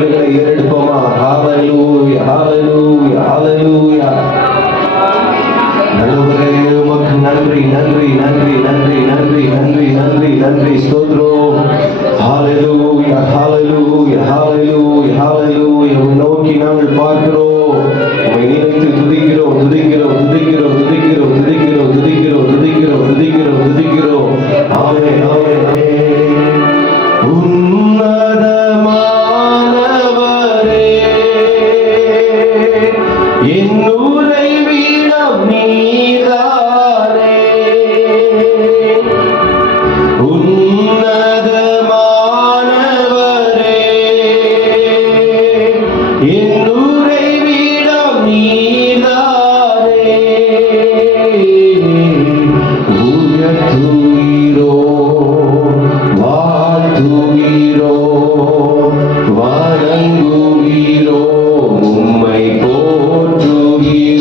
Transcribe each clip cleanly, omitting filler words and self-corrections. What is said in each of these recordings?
ஏறெடுப்போமா? ஹalleluya ஹalleluya ஹalleluya. நல்லவரே உமக்கு நன்றி நன்றி நன்றி நன்றி நன்றி நன்றி நன்றி நன்றி ஸ்தோத்திரம். ஹalleluya ஹalleluya ஹalleluya ஹalleluya. உம்மை நோக்கி நாங்கள் பார்க்கிறோம், உம்மை நினைத்து துதிக்கிறோம் துதிக்கிறோம் துதிக்கிறோம் துதிக்கிறோம் துதிக்கிறோம் துதிக்கிறோம் துதிக்கிறோம் துதிக்கிறோம் துதிக்கிறோம். ஆமென் ஆமென் ஆமென். உன்னதமானவரே என் உறைவிடம் நீதானே. உன்னதமானவரே என் உறைவிடம் நீதானே. உயர்த்துகிறோம் வாழ்த்துகிறோம் வணங்குகிறோம் உம்மை போற்றுகிறோம்.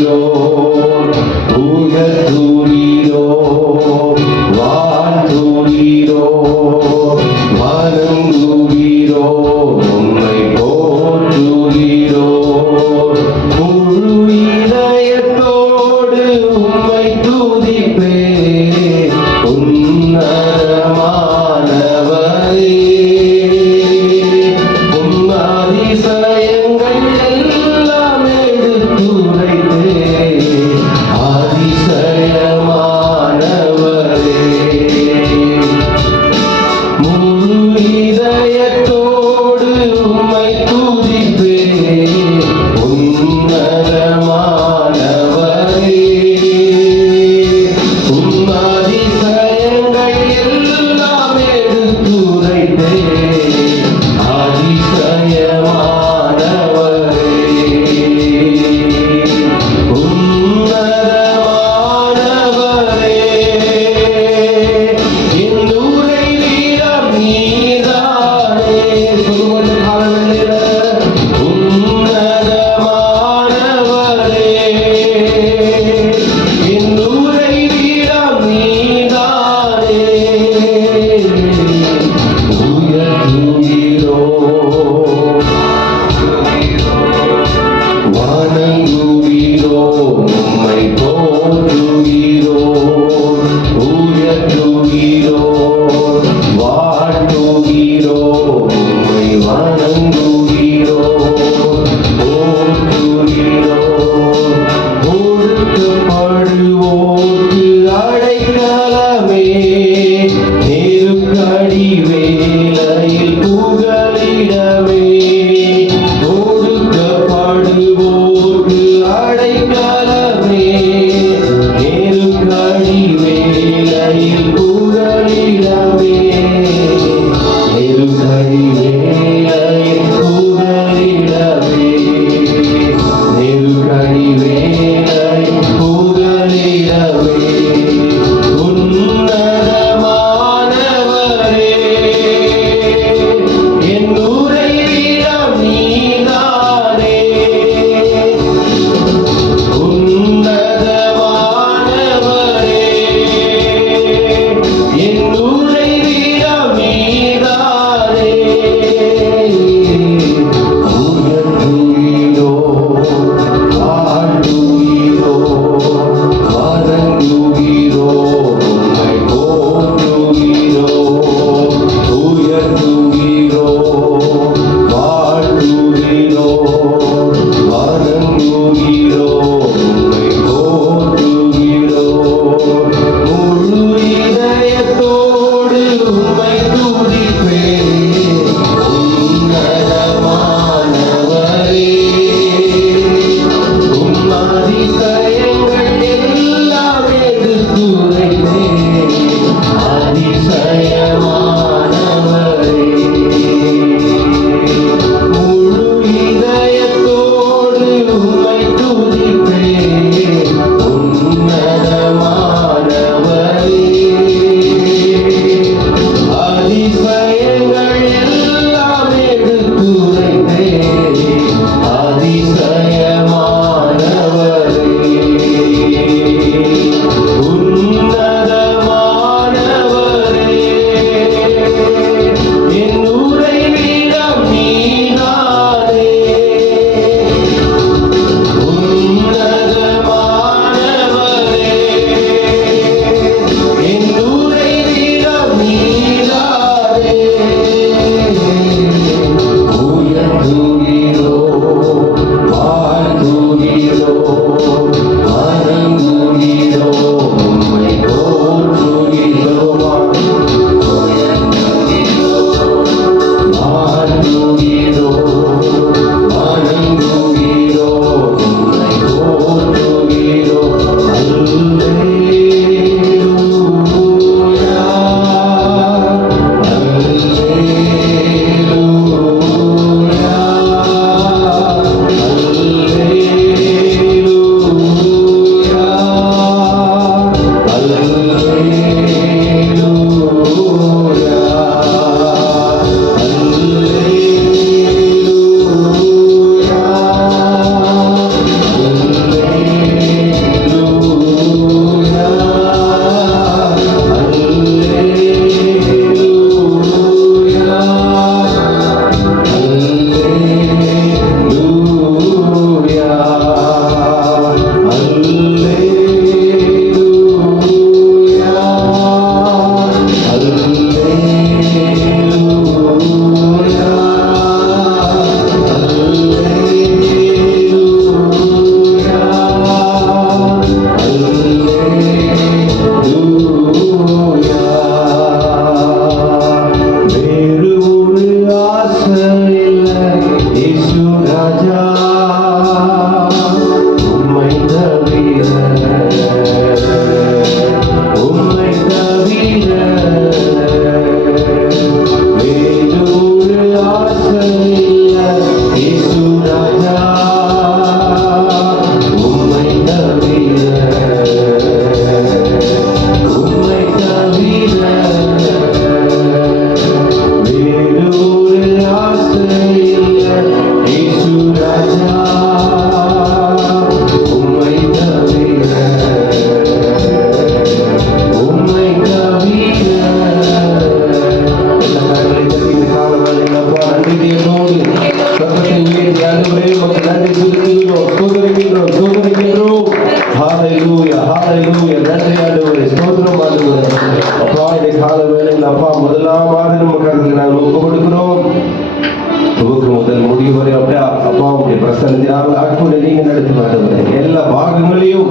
எல்லா பாகங்களையும்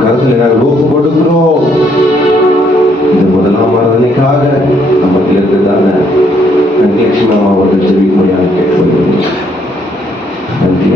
கருத்துல நாங்கள் ஒப்பு கொடுக்கிறோம். இந்த முதலாம் ஆராதனைக்காக நமக்கு இருக்கிறதான லட்சுமி அவர்கள் ஜெபிக்கும்படியாக கேட்டுக்கொள்கிறோம். நன்றி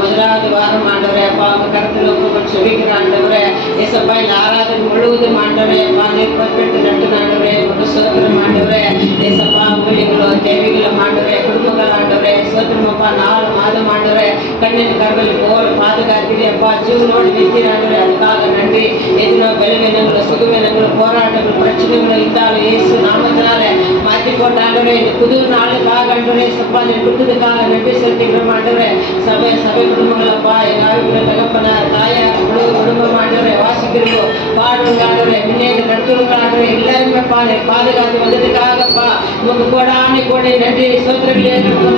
முதலாவது வாரம் ஆண்டவரே அப்பா உங்க கருத்துல சொல்லிக்கிற ஆண்டவரே ஏசப்பா இந்த ஆராதனை முழுவதும் ஆண்டவரே அப்பா நெற்பட்டு நட்டு ஆண்டவரே சோதரம் ஆண்டவரே ஏசப்பா ஊழியர்களோ தேவைகளோ ஆண்டவரே குடும்பங்கள் ஆண்டவரே சோதரமப்பா 4 மாதம் ஆண்டவரே கண்ணின் கருவல் போல் பாதுகாத்திரே அப்பா ஜீவனோடு நிறுத்தின ஆண்டவரே அதுக்காக நன்றி. எதுனா பலவீனங்களோ சுகவீனங்களோ போராட்டங்கள் பிரச்சனைகளோ இருந்தாலும் இயேசு நாமத்தினால மாற்றி போட்ட ஆண்டவரே இந்த புது நாளுக்காக ஆண்டவரே சப்பா கொடுத்ததுக்காக நன்றி செலுத்திக்கிறோம் ஆண்டவரே. சபை குடும்பங்களப்பா எங்க ஆவிக்குள்ள தகப்பனார் தாயார் குடும்பம் ஆண்டவரை வாசிக்கிறோம் பாடுங்க ஆண்டவரை முன்னேற்ற நடத்துவங்க ஆண்டவரை எல்லாருமே பாதுகாத்து வந்ததுக்காகப்பா உங்க கோடானி கோடை நன்றி சோத்திரங்களே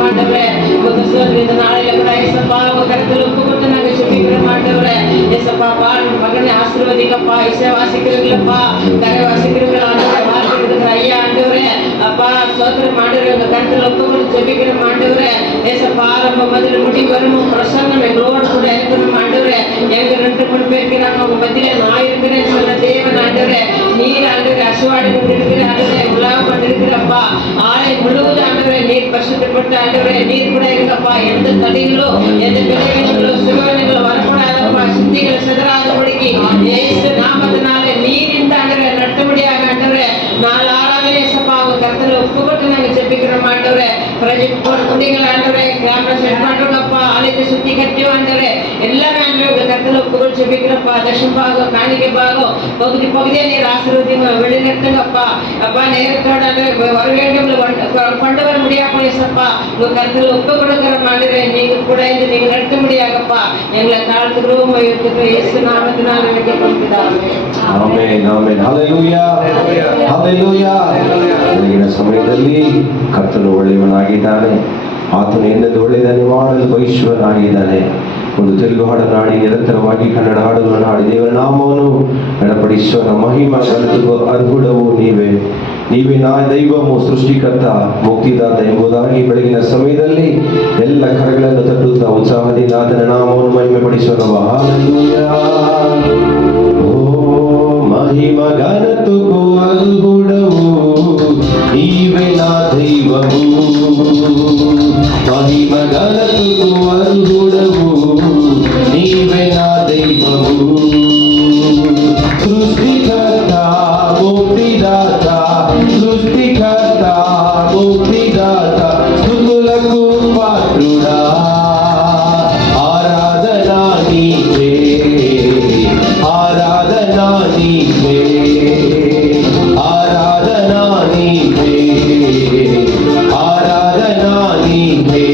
ஆண்டவரே உங்க சோதனை இந்த நாளையில கூட ஏசப்பா உங்க கருத்துல உப்பு கொடுத்து நாங்க சொல்லிக்கிறோம் ஆண்டவரே. ஏசப்பா பாடு மகனை ஆசீர்வதிக்கப்பா இசை வாசிக்கிறீங்களப்பா கரை வாசிக்கிறீங்களா ஆண்டவரை வாழ்க்கை கொடுக்குற ஐயா ஆண்டவரே அப்பா சோத்திரம் ஆண்டவரை உங்க கருத்துல உப்பு கொடுத்து சொல்லிக்கிறோம் ஆண்டவரே. ஏசப்பா ஆரம்பம் முதல் முடி வரும் பிரசன்னம் எங்களோடு கூட இருக்கணும் ஆண்டவரே. எங்க 2-3 பேருக்கு நாங்க உங்க மத்தியில நான் இருக்கிறேன் சொன்ன தேவன் ஆண்டவரே. நீர் ஆண்டவரே அசுவாடி கொண்டிருக்கிற ஆண்டவரே உலாவ கொண்டிருக்கிறப்பா ஆலை முழுவதும் ஆண்டவரே நீர் பரிசுத்தப்பட்ட ஆண்டவரே நீர் கூட இருக்கப்பா. எந்த தடைகளோ எந்த விளைவுகளோ சுகவீனங்களோ வரக்கூடாதப்பா. சித்திகளை சிதறாதபடிக்கு இயேசு நாமத்தினாலே நீர் இந்த ஆண்டவரை நடத்தபடியாக ஆண்டவரே 4 ஆராதனை சப்பா அவங்க கருத்துல உப்பு கொண்டு நாங்க ஜெபிக்கிறோம் ஆண்டவரே. குடிகள் ஆண்டவரே கிராம செட் பண்றோங்கப்பா ஆலயத்தை சுத்தி கட்டி ஆண்டவரே எல்லாமே ஆண்டவரே உங்க கருத்துல உப்பு கொண்டு ஜெபிக்கிறப்பா. தர்ஷன் பாகம் காணிக்கை பாகம் பகுதியா நீர் ஆசீர்வதிங்க வழி நிறுத்துங்கப்பா. அப்பா நேரத்தோட வர வேண்டும் கொண்டு வர முடியாம ஏசப்பா உங்க கருத்துல ஒப்பு கொடுக்கிற மாதிரி நீங்க கூட இருந்து நீங்க நடத்த முடியாதப்பா எங்களை தாழ்த்துக்கிறோம் உயர்த்துக்கிறோம் இயேசு நாமத்தினால் வேண்டிக் கொள்கிறாமே. Amen amen hallelujah hallelujah. ಬೆಳಗಿನ ಸಮಯದಲ್ಲಿ ಕರ್ತನು ಒಳ್ಳೆಯವನಾಗಿದ್ದಾನೆ. ಆತನು ಎನ್ನದು ಒಳ್ಳೆಯದನ್ನು ಮಾಡಲು ಬಯಸುವನಾಗಿದ್ದಾನೆ. ಒಂದು ತೆಲುಗು ಹಾಡನ್ನು ಹಾಡಿ ನಿರಂತರವಾಗಿ ಕನ್ನಡ ಹಾಡುಗಳನ್ನು ಹಾಡಿ ದೇವರ ನಾಮವನ್ನು ಗಣಪಡಿಸುವ ಮಹಿಮ ಘನತೆಗೂ ಅರ್ಹುಡವು ನೀವೇ, ನೀವೇ ನಾ ದೈವವು ಸೃಷ್ಟಿಕರ್ತ ಮುಕ್ತಿದಾತ ಎಂಬುದಾಗಿ ಬೆಳಗಿನ ಸಮಯದಲ್ಲಿ ಎಲ್ಲ ಕರಗಳನ್ನು ತಟ್ಟುತ್ತಾ ಉತ್ಸಾಹದಿಂದ ಆತನ ನಾಮವನ್ನು ಮಹಿಮೆ ಪಡಿಸುವ ಹಲ್ಲೆಲೂಯಾ. మహిమ ఘనతకు అర్హుడవు నీవే నా దైవము, మహిమ ఘనతకు అర్హుడవు నీవే నా దైవము. సృష్టికర్త ముక్తిదాత, సృష్టికర్త ముక్తిదాత, స్తుతులకు పాత్రుడా ఆరాధనా నీకే, ఆరాధనా నీకే, ఆరాధనా నీకే, ఆరాధనా నీకే.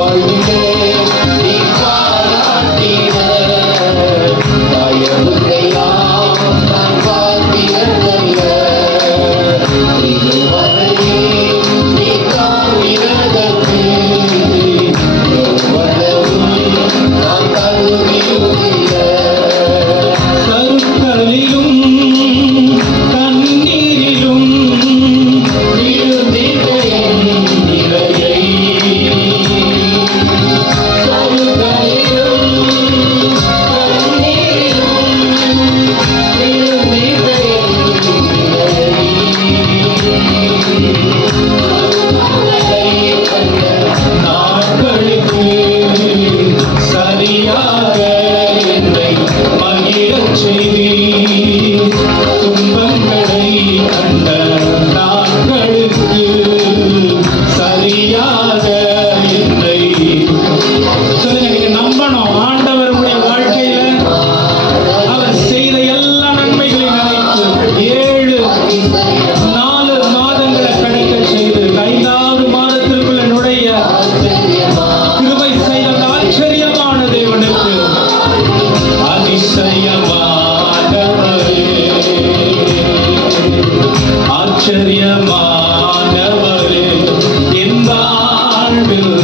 வாழ்விலே நீ பாராட்டின தயவுக்கெல்லாம் நான் பார்க்கிறதல்ல. இதுவரை நீ காண்கிறதற்கு எவ்வளவும் நான் தகுதியுமில்லை. கருக்களிலும் கண்ணீரிலும் விழுந்திட்டேன் நிலையை. கருக்களிலும் கண்ணீரிலும் விழுந்திட்டேன் நிலையை. நாட்களுக்கு சரியாக என்னை மகிழச் செய்தீர். துன்பங்களை கண்ட நாட்களுக்கு சரியாக என்னை சொல்லுங்க. நீங்க நம்பணும், ஆண்டவருடைய வாழ்க்கையில அவர் செய்த எல்லா நன்மைகளையும் நினைத்து 4 மாதங்களை கடக்க செய்து 5வது மாதத்திற்குள்ள நுழைய கிருபை செய்த அந்த ஆச்சரியமான தேவனுக்கு அதிசயமானவரே, ஆச்சரியமானவரே என் வாழ்வில்.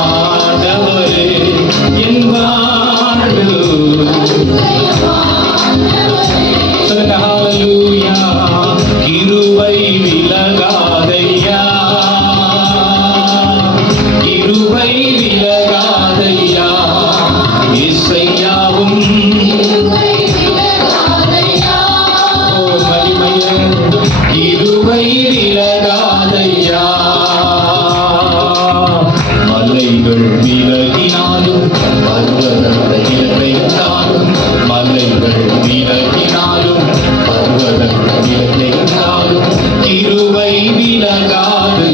ஆச்சரியமானவரே என் வாழ்வில். சொல்லுங்க ஹalleluya. கிருபை விலகாதையா, கிருபை விலகாதையா, இசையாவும் ஓ மகிமையே. கிருபை விலகாதையா, மலைகள் விலகினாலும் பர்வதங்கள் விலகினாலும், மலைகள் விலகினாலும் பர்வதங்கள் விலகினாலும் கிருபை விலகாது,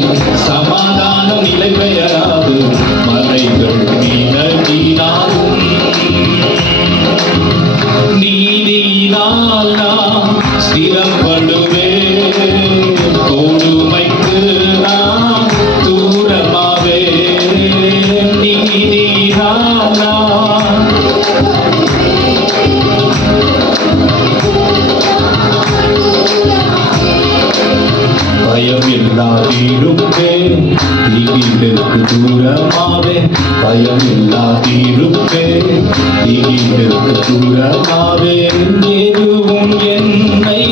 சமாதானம் நிலை பெயராது. மலைகள் விலகினாலும் நீதியினால் நான் ஸ்திரப்படுவேன், கொடுமைக்கு நான் தூரமாவேன். நீதியினால் நான் பயமில்லாதிருப்பேன், திகிலுக்கு தூரமாவேன். பயமில்லாதிருப்பேன், திகிலுக்கு தூரமாவேன். எதுவும் என்னை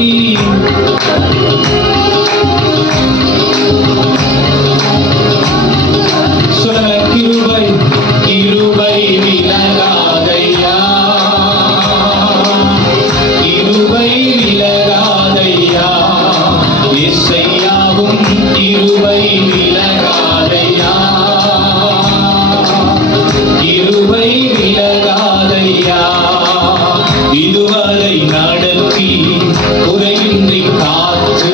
சொல்ல கிருபை கிருபை விலகாதையா, கிருபை விலகாதையா, இசையாவும் கிருபை விலகாதையா, கிருபை விலகாதையா. இதுவரை நடத்தி குறையின்றி காத்து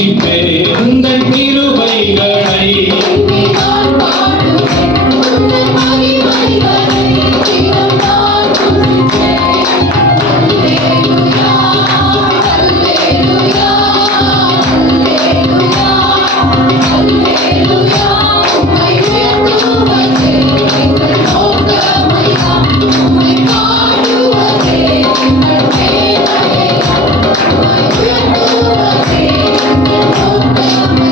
ருசிப்பேன் உந்தன் கிருபைகளை. Thank you.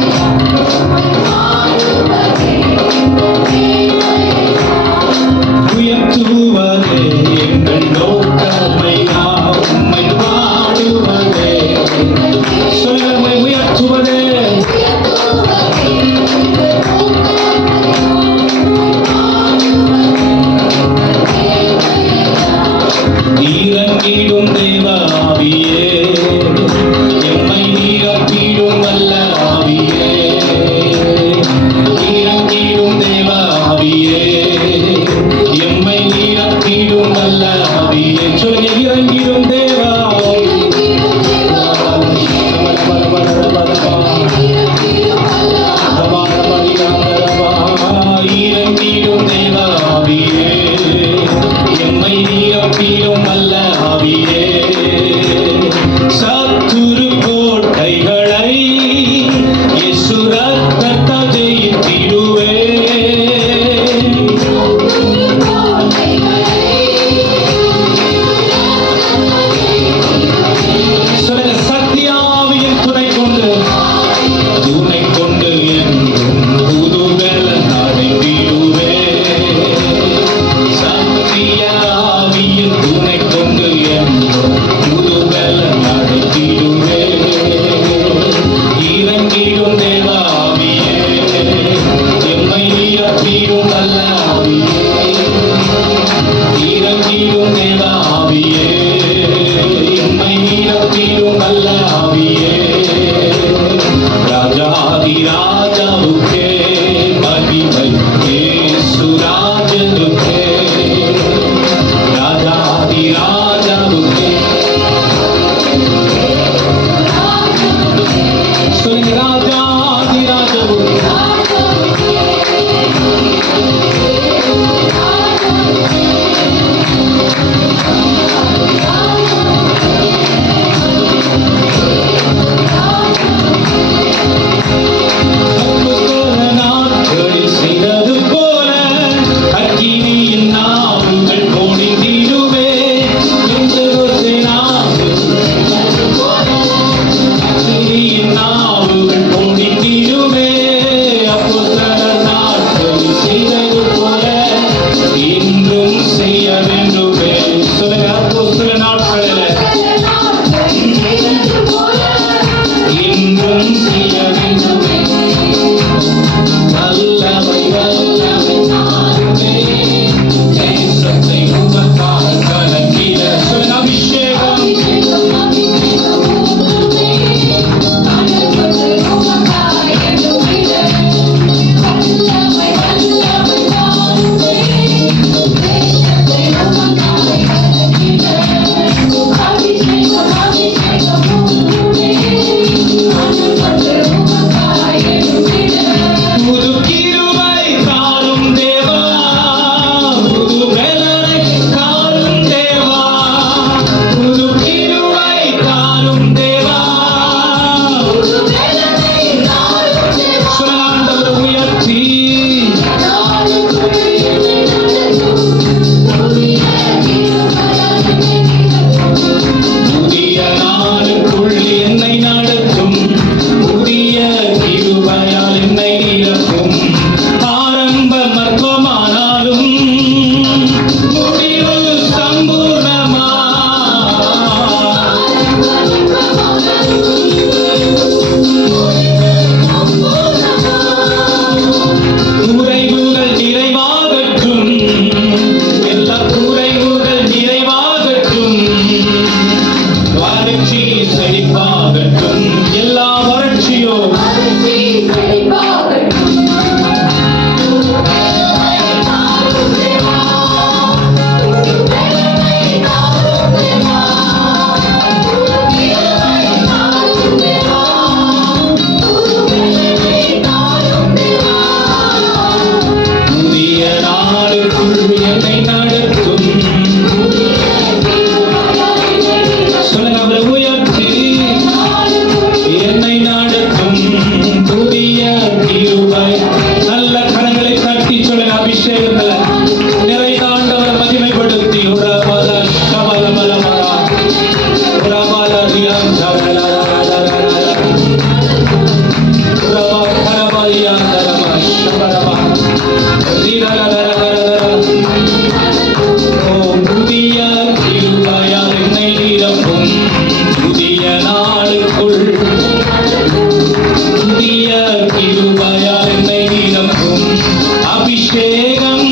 அபிஷேகம்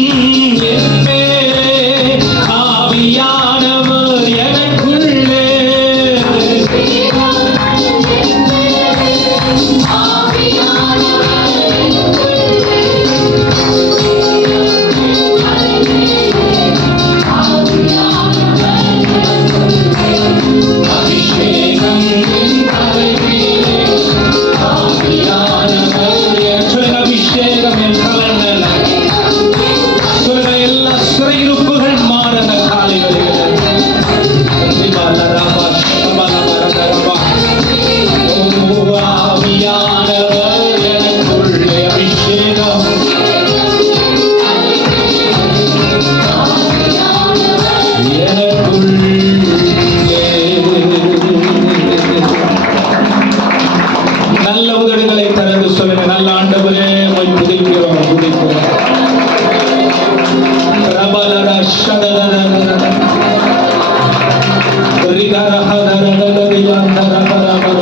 என் மேலே, ஆவியானவர் எனக்குள்ளே. அபிஷேகம் என் தலைமேலே, ஆவியானவர் என் சொல்லுங்க. அபிஷேகம் என் தலைமேலே. சொல்லுங்க. எல்லா சிறையிருப்புகள் மாறன காலை வருகிறது. ஆவியானவர் எனக்குள்ளே. அபிஷேகம் நல்ல உதடுகளை திறந்து சொல்லுங்க. நல்ல ஆண்டவரே, உம்மை துதிக்கிறோம், துதிக்கிறோம். ரபலர ஷதரரரர ரிகரஹதரரரரியாந்தரரரரர.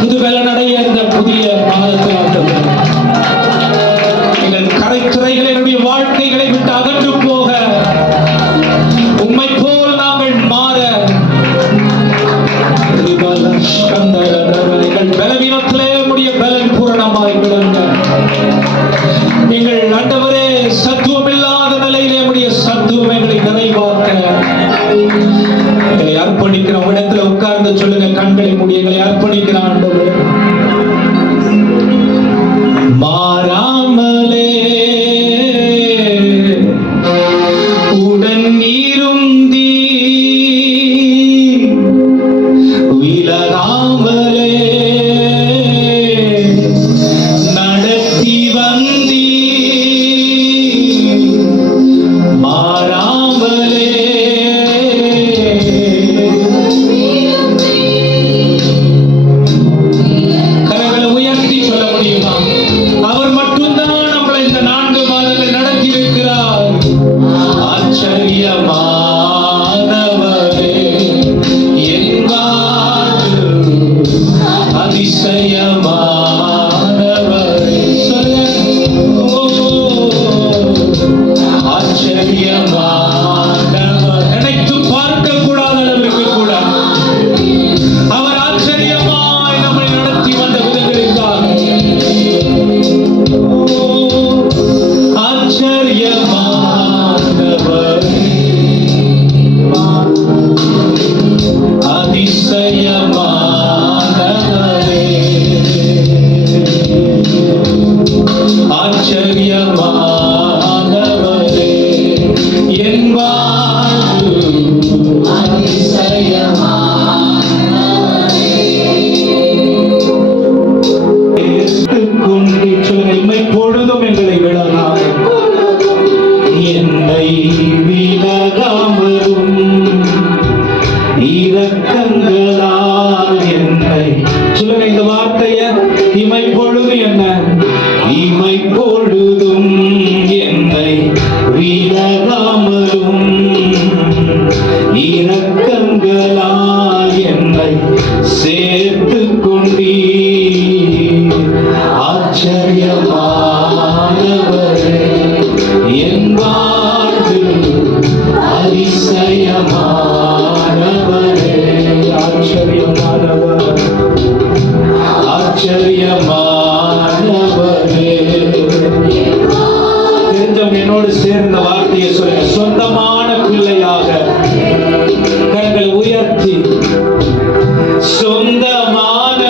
புது வெள்ளநடைய இந்த புதிய மாதத்தில் ஆண்டவரே, எங்கள் கரைத்துறைகளை என்னுடைய வாழ்க்கைகளை விட்டு அகன்று போக, உம்மை போல் நாங்கள் மாற, எங்கள் பலவீனத்திலே உம்முடைய பலன் பூரணமாய் விளங்க, எங்கள் ஆண்டவரே சத்துவம் இல்லாத நிலையிலே உம்முடைய சத்துவம் எங்களை நிறைவாக்க எங்களை அர்ப்பணிக்கிறோம். இடத்துல உட்கார்ந்து சொல்லுங்க. கண்களை மூடி எங்களை அர்ப்பணிக்கிற ஆண்டவரே, மாறாமலே உடன் இருந்தீ, விலகாமலே நடத்தி வந்தீ, மாறாமலே கரங்களை உயர்த்தி சொல்ல முடியுமா? அவர் மட்டும்தான் நம்மளை இந்த 4 மாதங்கள் நடத்தி இருக்கிறார். ஆச்சரியமானவரே, என் வாழ்வு அதிசயமானவரே. சொல்லுங்க. ஓ, ஆச்சரியமானவர். நினைத்து பார்க்க கூடாத அளவிற்கு கூட அவர் ஆச்சரியமாய் நம்மை நடத்தி வந்த விதங்களுக்காக ஆச்சரியமானவர், அதிசயமானவரே, ஆச்சரியமானவரே, என் வாழ்வு கொண்டு சொல்லுங்க. இம்மை பொழுதும் எங்களை விலகாமல், என்னை விலகாமலும் இரக்கங்களால் என்னை சொல்லுங்க. இந்த வார்த்தைய இமை பொழுது என்ன? இமை பொழுதும் என்னை விலகாமலும் இரக்கங்களால் என்னை சேர்த்து கொண்டீ, ஆச்சரியமானவரே, என் வாழ்வு அதிசயமானவரே, ஆச்சரியமானவர், ஆச்சரியமானவரே. தெரிஞ்சவங்க என்னோடு சேர்ந்த வார்த்தையை சொல்லுங்க. சொந்தமான பிள்ளையாக கரங்களை உயர்த்தி, சொந்தமான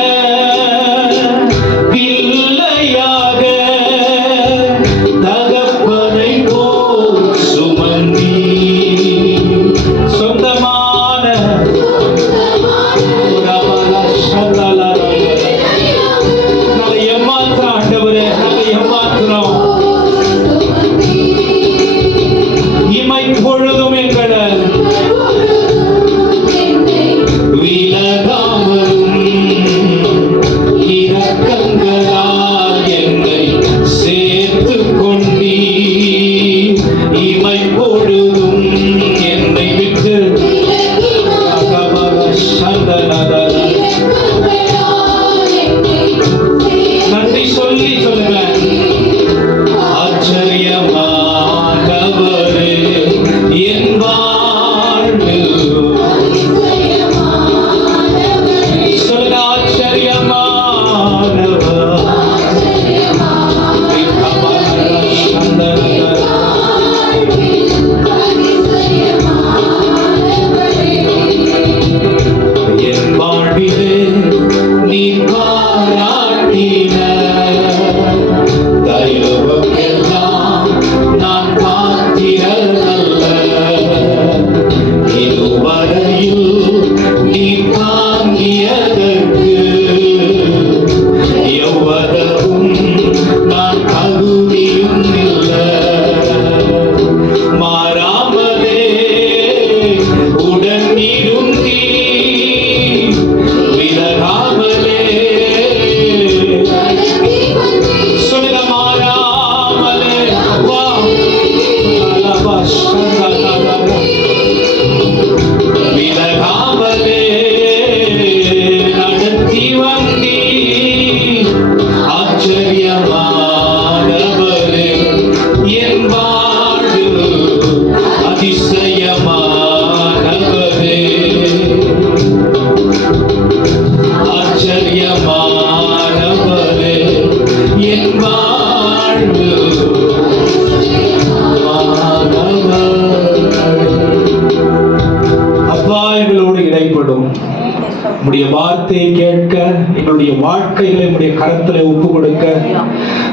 கேட்க, எங்களுடைய வாழ்க்கைகளை உம்முடைய கரத்திலே ஒப்பு கொடுக்க,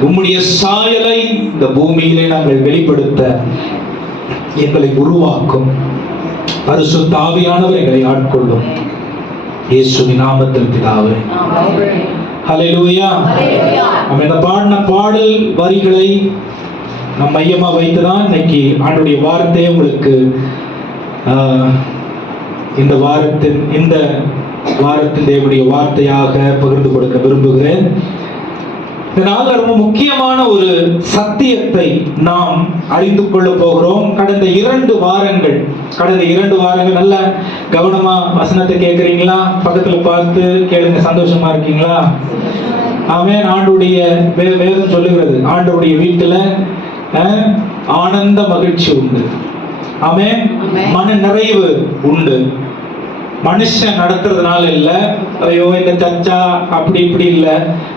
உம்முடைய சாயலை இந்த பூமியிலே நாங்கள் வெளிப்படுத்த எங்களை உருவாக்கும். பரிசுத்த ஆவியானவர் எங்களை ஆட்கொள்ளும். இயேசுவின் நாமத்தில் பிதாவே, ஹல்லேலூயா. நம்ம இந்த பாடின பாடல் வரிகளை நம் மையமா வைத்துதான் இன்னைக்கு ஆண்டுடைய வார்த்தையை உங்களுக்கு இந்த வாரத்தின் தேவனுடைய வார்த்தையாக பகிர்ந்து கொடுக்க விரும்புகிறேன். இதனால ரொம்ப முக்கியமான ஒரு சத்தியத்தை நாம் அறிந்து கொள்ள போகிறோம். கடந்த 2 வாரங்கள் நல்ல கவனமா வசனத்தை கேட்கிறீங்களா? பக்கத்துல பார்த்து கேளுங்க. சந்தோஷமா இருக்கீங்களா? ஆமென். ஆண்டுடைய வேதம் சொல்லுகிறது, ஆண்டுடைய வீட்டுல ஆனந்த மகிழ்ச்சி உண்டு. ஆமென். மன நிறைவு உண்டு. மனுஷன் நடத்துறதுனால இல்ல, ஐயோ இந்த சர்ச்சா அப்படி இப்படி இல்ல,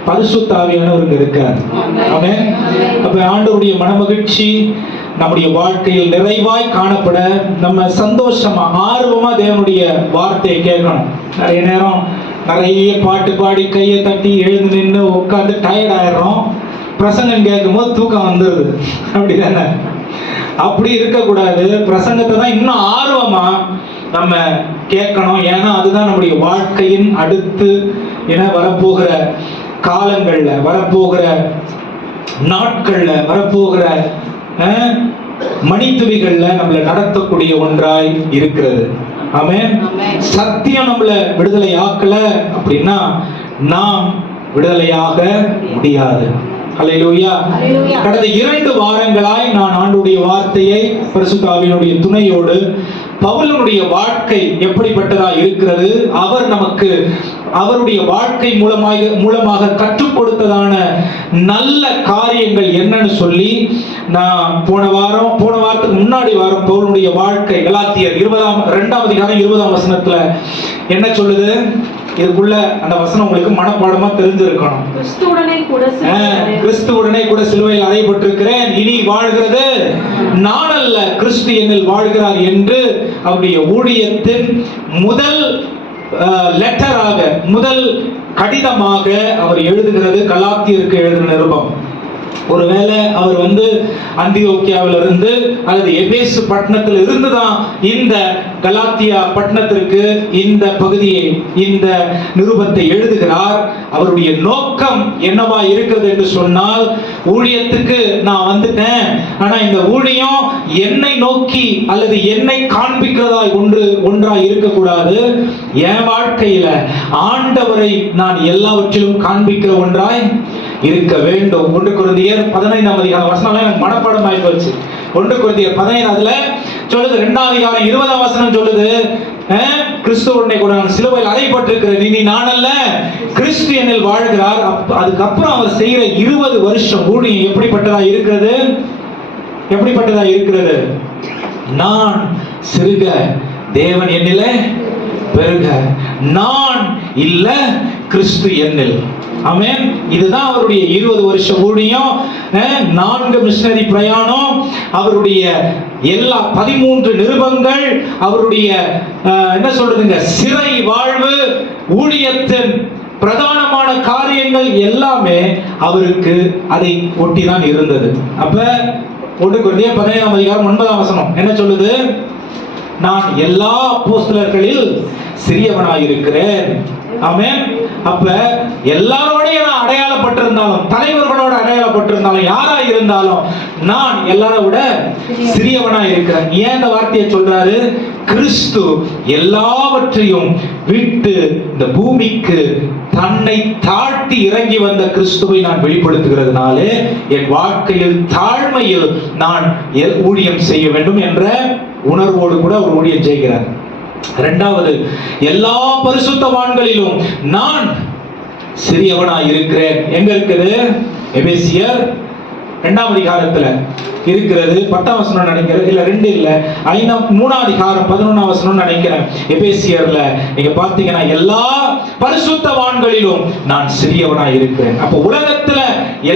பரிசுத்த ஆவியானவர் இருக்கார். ஆமென். அப்ப ஆண்டவருடைய மனமகிழ்ச்சி நம்முடைய வாழ்க்கையில் நிறைவாய் காணப்பட நம்ம சந்தோஷமா ஆர்வமா தேவனுடைய வார்த்தையை கேட்கணும். நிறைய நேரம் நிறைய பாட்டு பாடி கையை தட்டி எழுந்து நின்று உட்காந்து டயர்ட் ஆயிடுறோம். பிரசங்கம் கேட்கும் போது தூக்கம் வந்துடுது. அப்படிதானே? அப்படி இருக்கக்கூடாது. பிரசங்கத்தை தான் இன்னும் ஆர்வமா நம்ம கேட்கணும். ஏன்னா அதுதான் நம்முடைய வாழ்க்கையின் அடுத்து வரப்போகிற காலங்கள்ல, வரப்போகிற நாட்கள்ல, வரப்போகிற மணித்துளிகள்ல நம்மளை நடத்தக்கூடிய ஒன்றாய் இருக்கிறது. ஆமென். சத்தியம் நம்மளை விடுதலை ஆக்கல அப்படின்னா நாம் விடுதலையாக முடியாது. ஹல்லேலூயா. கடந்த 2 வாரங்களாய் நான் ஆண்டுடைய வார்த்தையை பரிசுத்த ஆவியினுடைய துணையோடு பவுலனுடைய வாழ்க்கை எப்படிப்பட்டதா இருக்கிறது, அவர் நமக்கு அவருடைய வாழ்க்கை மூலமாக கற்றுக் கொடுத்ததான நல்ல காரியங்கள் என்னன்னு சொல்லி நான் போன வாரத்துக்கு முன்னாடி வாரம் பவுலனுடைய வாழ்க்கை கலாத்தியர் 2ஆம் அதிகாரம் 20ஆம் வசனத்துல என்ன சொல்லுது? இதுக்குள்ள அந்த வசனம் உங்களுக்கு மனப்பாடமா தெரிஞ்சிருக்கணும். கிறிஸ்துவுடனே கூட சிலுவையில் அறையப்பட்டிருக்கிறேன், இனி வாழ்கிறது நான் அல்ல, கிறிஸ்து என்னில் வாழ்கிறார் என்று அவருடைய ஊழியத்தின் முதல் லெட்டராக, முதல் கடிதமாக அவர் எழுதுகிறது கலாத்தியருக்கு எழுதின நிருபம். ஒருவேளை அவர் அந்தியோக்கியாவில் இருந்து அல்லது எபேசு பட்டணத்தில் இருந்து தான் இந்த கலாத்தியா பட்டணத்திற்கு இந்த பகுதியை, இந்த நிருபத்தை எழுதுகிறார். அவருடைய நோக்கம் என்னவா இருக்கிறது என்று சொன்னால், ஊழியத்துக்கு நான் வந்துட்டேன், ஆனா இந்த ஊழியம் என்னை நோக்கி அல்லது என்னை காண்பிக்கிறதா ஒன்றாய் இருக்கக்கூடாது. என் வாழ்க்கையில ஆண்டவரை நான் எல்லாவற்றிலும் காண்பிக்கிற ஒன்றாய் இருக்க வேண்டும். 1 கொரிந்தியர் 15ஆம் அதிகாரம் வசனம் எனக்கு மனப்பாடம் ஆகி போச்சு. 1 கொரிந்தியர் 15 சொல்லுது, 2ஆம் அதிகாரம் 20ஆம் வசனம் சொல்லுது, கிறிஸ்துவுடனே கூட நான் சிலுவையில் அறையப்பட்டிருக்கிறேன், இனி நான் அல்ல, கிறிஸ்து என்னில் வாழ்கிறார். அதுக்கப்புறம் அவர் செய்கிற 20 வருஷம் ஊழியம் எப்படிப்பட்டதா இருக்கிறது? நான் சிறுக, தேவன் என்னிலே பெருக, நான் இல்ல, கிறிஸ்து என்னில். ஆமென். இதுதான் அவருடைய 20 வருஷ ஊழியம். 4 மிஷனரி பிரயாணம், அவருடைய எல்லா 13 நிருபங்கள், அவருடைய என்ன சொல்றதுங்க, சிறை வாழ்வு, ஊழியத்தின் பிரதானமான காரியங்கள் எல்லாமே அவருக்கு அதை ஒட்டிதான் இருந்தது. அப்ப 1 கொரிந்தியர் 15ஆம் அதிகாரம் 9ஆம் வசனம் என்ன சொல்லுது? நான் எல்லா அப்போஸ்தலர்களில் சிறியவனாய் இருக்கிறேன். ஆமென். அப்ப எல்லாரோடையும் நான் அடையாளப்பட்டிருந்தாலும், தலைவர்களோட அடையாளப்பட்டிருந்தாலும், யாரா இருந்தாலும் நான் எல்லாரை விட சிறியவனா இருக்கிறேன். ஏன் இந்த வார்த்தையை சொல்றாரு? கிறிஸ்து எல்லாவற்றையும் விட்டு இந்த பூமிக்கு தன்னை தாழ்த்தி இறங்கி வந்த கிறிஸ்துவை நான் வெளிப்படுத்துகிறதுனாலே என் வாழ்க்கையில் தாழ்மையில் நான் ஊழியம் செய்ய வேண்டும் என்ற உணர்வோடு கூட அவர் ஊழியம் செய்கிறார். 2வது, எல்லா பரிசுத்தவான்களிலும் நான் சிறியவனாய் இருக்கிறேன். எங்க இருக்குது? எபேசியர் 2ஆம் அதிகாரத்துல இருக்கிறது. 10ஆம் வசனம் நினைக்கிறேன், இல்ல 2 இல்ல 3ஆம் அதிகாரம் 11ஆம் வசனம் நினைக்கிறேன். எபேசியர்ல நீங்க பாத்தீங்கன்னா எல்லா பரிசுத்தவான்களிலும் நான் சிறியவனாய் இருக்கிறேன். அப்ப உலகத்துல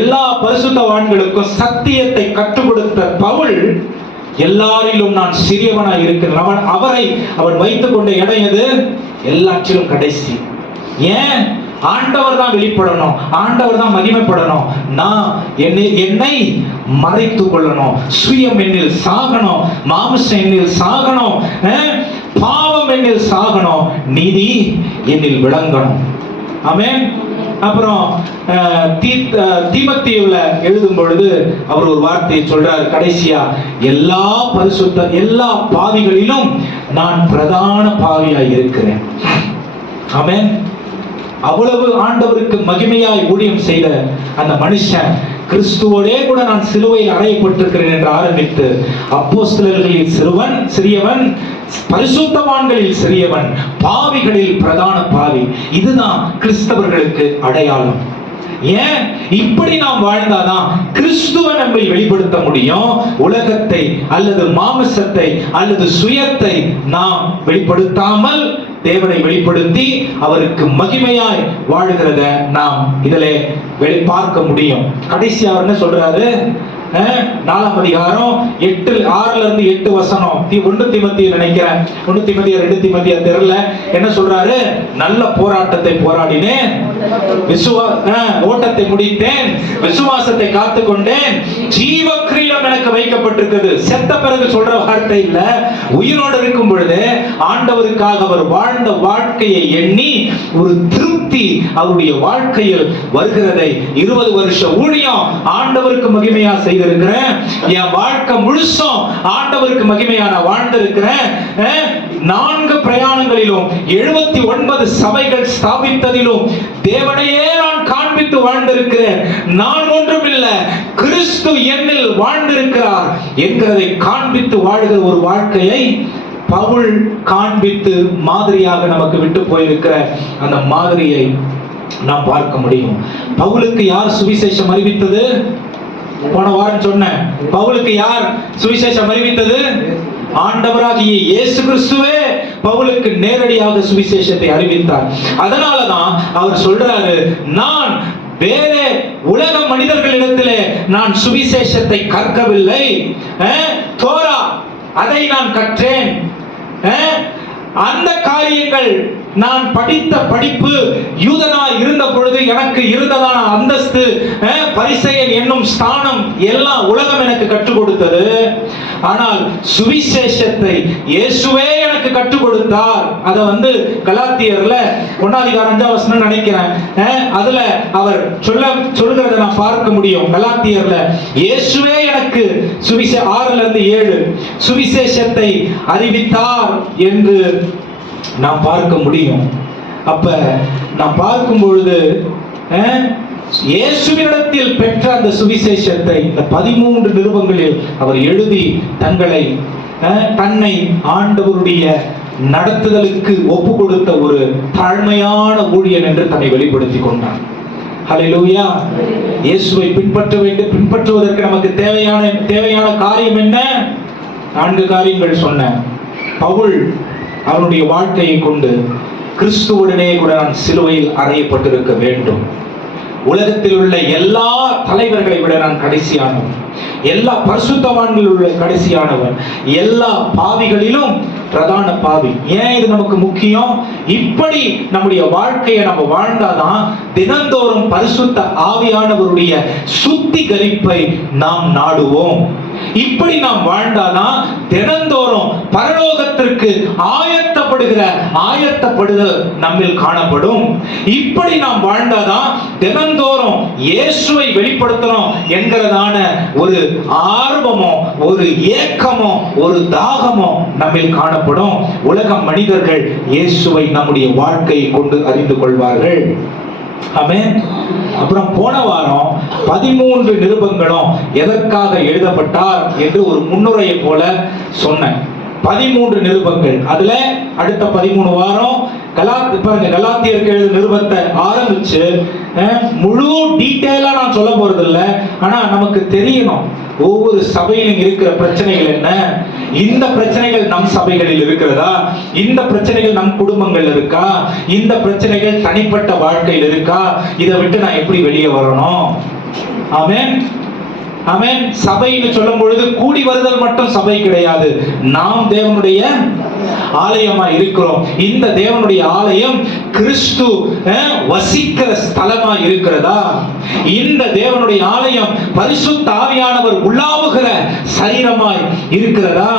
எல்லா பரிசுத்தவான்களுக்கும் சத்தியத்தை கற்றுக் கொடுத்த பவுல் எல்லாரிலும் நான் சிறியவனாய் இருக்கிறேன். அவன் வைத்துக் கொண்ட இடம் எது? எல்லாற்றிலும் கடைசி. ஏன்? ஆண்டவர் தான் வெளிப்படணும், ஆண்டவர் தான் மகிமைப்படணும். நான் என்னை மறைத்து கொள்ளணும், சுயம் என்னில் சாகணும், மாமிசம் என்னில் சாகணும், பாவம் என்னில் சாகணும், நீதி என்னில் விளங்கணும். ஆமென். அப்புறம் தீமோத்தேயுல எழுதும் பொழுது அவர் ஒரு வார்த்தையை சொல்றார் கடைசியா, எல்லா பாவிகளிலும் நான் பிரதான பாவியாய் இருக்கிறேன். ஆமென். அவ்வளவு ஆண்டவருக்கு மகிமையாய் ஊழியம் செய்த அந்த மனுஷன் கிறிஸ்துவோடே கூட நான் சிலுவையில் அறையப்பட்டிருக்கிறேன் என்று ஆரம்பித்து அப்போஸ்தலர்களில் சிறியவன், பரிசுத்தவான்களில் சிறியவன், பாவிகளில் பிரதான பாவி. இதுதான் கிறிஸ்தவர்களுக்கு அடையாளம். ஏன் இப்படி நாம் வாழ்ந்தாதான் கிறிஸ்துவை நம்மை வெளிப்படுத்த முடியும். உலகத்தை அல்லது மாமிசத்தை அல்லது சுயத்தை நாம் வெளிப்படுத்தாமல் தேவனை வெளிப்படுத்தி அவருக்கு மகிமையாய் வாழ்கிறத நாம் இதிலே பார்க்க முடியும். கடைசி அவர் என்ன சொல்றாரு? 4ஆம் அதிகாரம் 6 வசனம். 1 தீமோத்தேயு நினைக்கிறேன், 1 தீமோத்தேயு 2 தீமோத்தேயு தெரியல. என்ன சொல்றாரு? நல்ல போராட்டத்தை போராடினேன், ஓட்டத்தை முடித்தேன், விசுவாசத்தை காத்துக்கொண்டேன், ஜீவ கிரீடம் எனக்கு வைக்கப்பட்டிருக்கிறது. செத்த பிறகு சொல்ற வார்த்தை இல்ல, உயிரோடு இருக்கும் பொழுது ஆண்டவருக்காக அவர் வாழ்ந்த வாழ்க்கையை எண்ணி ஒரு திருப்தி அவருடைய வாழ்க்கையில் வருகிறதை 20 வருஷ ஊழியம் ஆண்டவருக்கு மகிமையா செய்திருக்கிறேன். என் வாழ்க்கை முழுசும் ஆண்டவருக்கு மகிமையான வாழ்ந்திருக்கிறேன். 4 பிரயாணங்களிலும் 79 சபைகள் ஸ்தாபித்ததிலும் தேவனையே நான் காண்பித்து வாழ்ந்திருக்கிறேன். நான் ஒன்றுமில்ல, கிறிஸ்து என்னில் வாழ்ந்திருக்கிறார் என்கிறதை காண்பித்து வாழ்கிற ஒரு வாழ்க்கையை பவுல் காண்பித்து மாதிரியாக நமக்கு விட்டு போயிருக்கிற அந்த மாதிரியை நாம் பார்க்க முடியும். பவுலுக்கு யார் சுவிசேஷம் அறிவித்தது? போன வாரம் சொன்னேன், பவுலுக்கு யார் சுவிசேஷம் அறிவித்தது? ஆண்டவராகிய இயேசு கிறிஸ்துவே பவுலுக்கு நேரடியாக சுவிசேஷத்தை அறிவித்தார். அதனாலதான் அவர் சொல்றாரு, நான் வேற உலக மனிதர்களிடத்திலே நான் சுவிசேஷத்தை கற்கவில்லை, தோரா அதை நான் கற்றேன். அந்த காரியங்கள் நான் படித்த படிப்பு, யூதனாய் இருந்த பொழுது எனக்கு இருந்ததான அந்தஸ்து, பரிசேயன் என்னும் ஸ்தானம் எல்லாம் உலகம் எனக்கு கற்றுக் கொடுத்தது. ஆனால் சுவிசேஷத்தை இயேசுவே எனக்கு கற்றுக் கொடுத்தார். அதை கலாத்தியர்ல 1ஆம் அதிகாரம் 5ஆம் வசனம் நினைக்கிறேன், அதுல அவர் சொல்லுகிறத நான் பார்க்க முடியும். கலாத்தியர்ல இயேசுவே எனக்கு 6-7 சுவிசேஷத்தை அறிவித்தார் என்று நாம் பார்க்க முடியும். அப்ப நாம் பார்க்கும் பொழுது இயேசுவினிடத்தில் பெற்ற அந்த சுவிசேஷத்தை இந்த 13 நிருபங்களில் அவர் எழுதி தன்னை ஆண்டவருடைய நடத்துதலுக்கு ஒப்பு கொடுத்த ஒரு தாழ்மையான ஊழியன் என்று தன்னை வெளிப்படுத்திக் கொண்டார். ஹல்லேலூயா. இயேசுவை பின்பற்றுவதற்கு நமக்கு தேவையான காரியம் என்ன? 4 காரியங்கள் சொன்ன பவுல் அவனுடைய வாழ்க்கையை கொண்டு கிறிஸ்துவுடனே கூட நான் சிலுவையில் அறையப்பட்டிருக்க வேண்டும். உலகத்தில் உள்ள எல்லா தலைவர்களை விட நான் கடைசியானவன், எல்லா பரிசுத்தவான்களில் உள்ள கடைசியானவன், எல்லா பாவிகளிலும் பிரதான பாவி. ஏன் இது நமக்கு முக்கியம்? இப்படி நம்முடைய வாழ்க்கையை நம்ம வாழ்ந்தாதான் தினந்தோறும் பரிசுத்த ஆவியானவருடைய சுத்திகரிப்பை நாம் நாடுவோம். இப்படி நாம் வாழ்ந்தாதான் தினந்தோறும் பரலோகத்திற்கு ஆயத்தப்படுதல் நம்மில் காணப்படும். இப்படி நாம் வாழ்ந்தாதான் தினந்தோறும் இயேசுவை வெளிப்படுத்தணும் என்கிறதான ஒரு ஆர்வமோ, ஒரு ஏக்கமோ, ஒரு தாகமோ நம்மில் காணப்படும். உலக மனிதர்கள் இயேசுவை நம்முடைய வாழ்க்கையை கொண்டு அறிந்து கொள்வார்கள். ஆமென். அப்புறம் போன வாரம் 13 நிருபங்களும் எதற்காக எழுதப்பட்டார் என்று ஒரு முன்னுரையை போல சொன்னேன். 13 நிருபங்கள். அதுல அடுத்த 13 வாரம் கலாத்தியருக்கு எழுதிய நிருபத்தை ஆரம்பிச்சு முழு டீடைலா நான் சொல்ல போறது இல்லை. ஆனா நமக்கு தெரியணும் ஒவ்வொரு சபையிலும் இருக்கிற பிரச்சனைகள் என்ன, இந்த பிரச்சனைகள் நம் சபைகளில் இருக்கிறதா, இந்த பிரச்சனைகள் நம் குடும்பங்கள் இருக்கா, இந்த பிரச்சனைகள் தனிப்பட்ட வாழ்க்கையில் இருக்கா, இதை விட்டு நான் எப்படி வெளியே வரணும். ஆமென். ஆமென். சபைன்னு சொல்லும் பொழுது கூடி வருதல் மட்டும் சபை கிடையாது. நாம் தேவனுடைய ஆலயமா இருக்கிறோம். இந்த தேவனுடைய ஆலயம் கிறிஸ்து வசிக்கிற ஸ்தலமா இருக்கிறதா? இந்த தேவனுடைய ஆலயம் பரிசுத்த ஆவியானவர் உலாவுகிற சரீரமாய் இருக்கிறதா?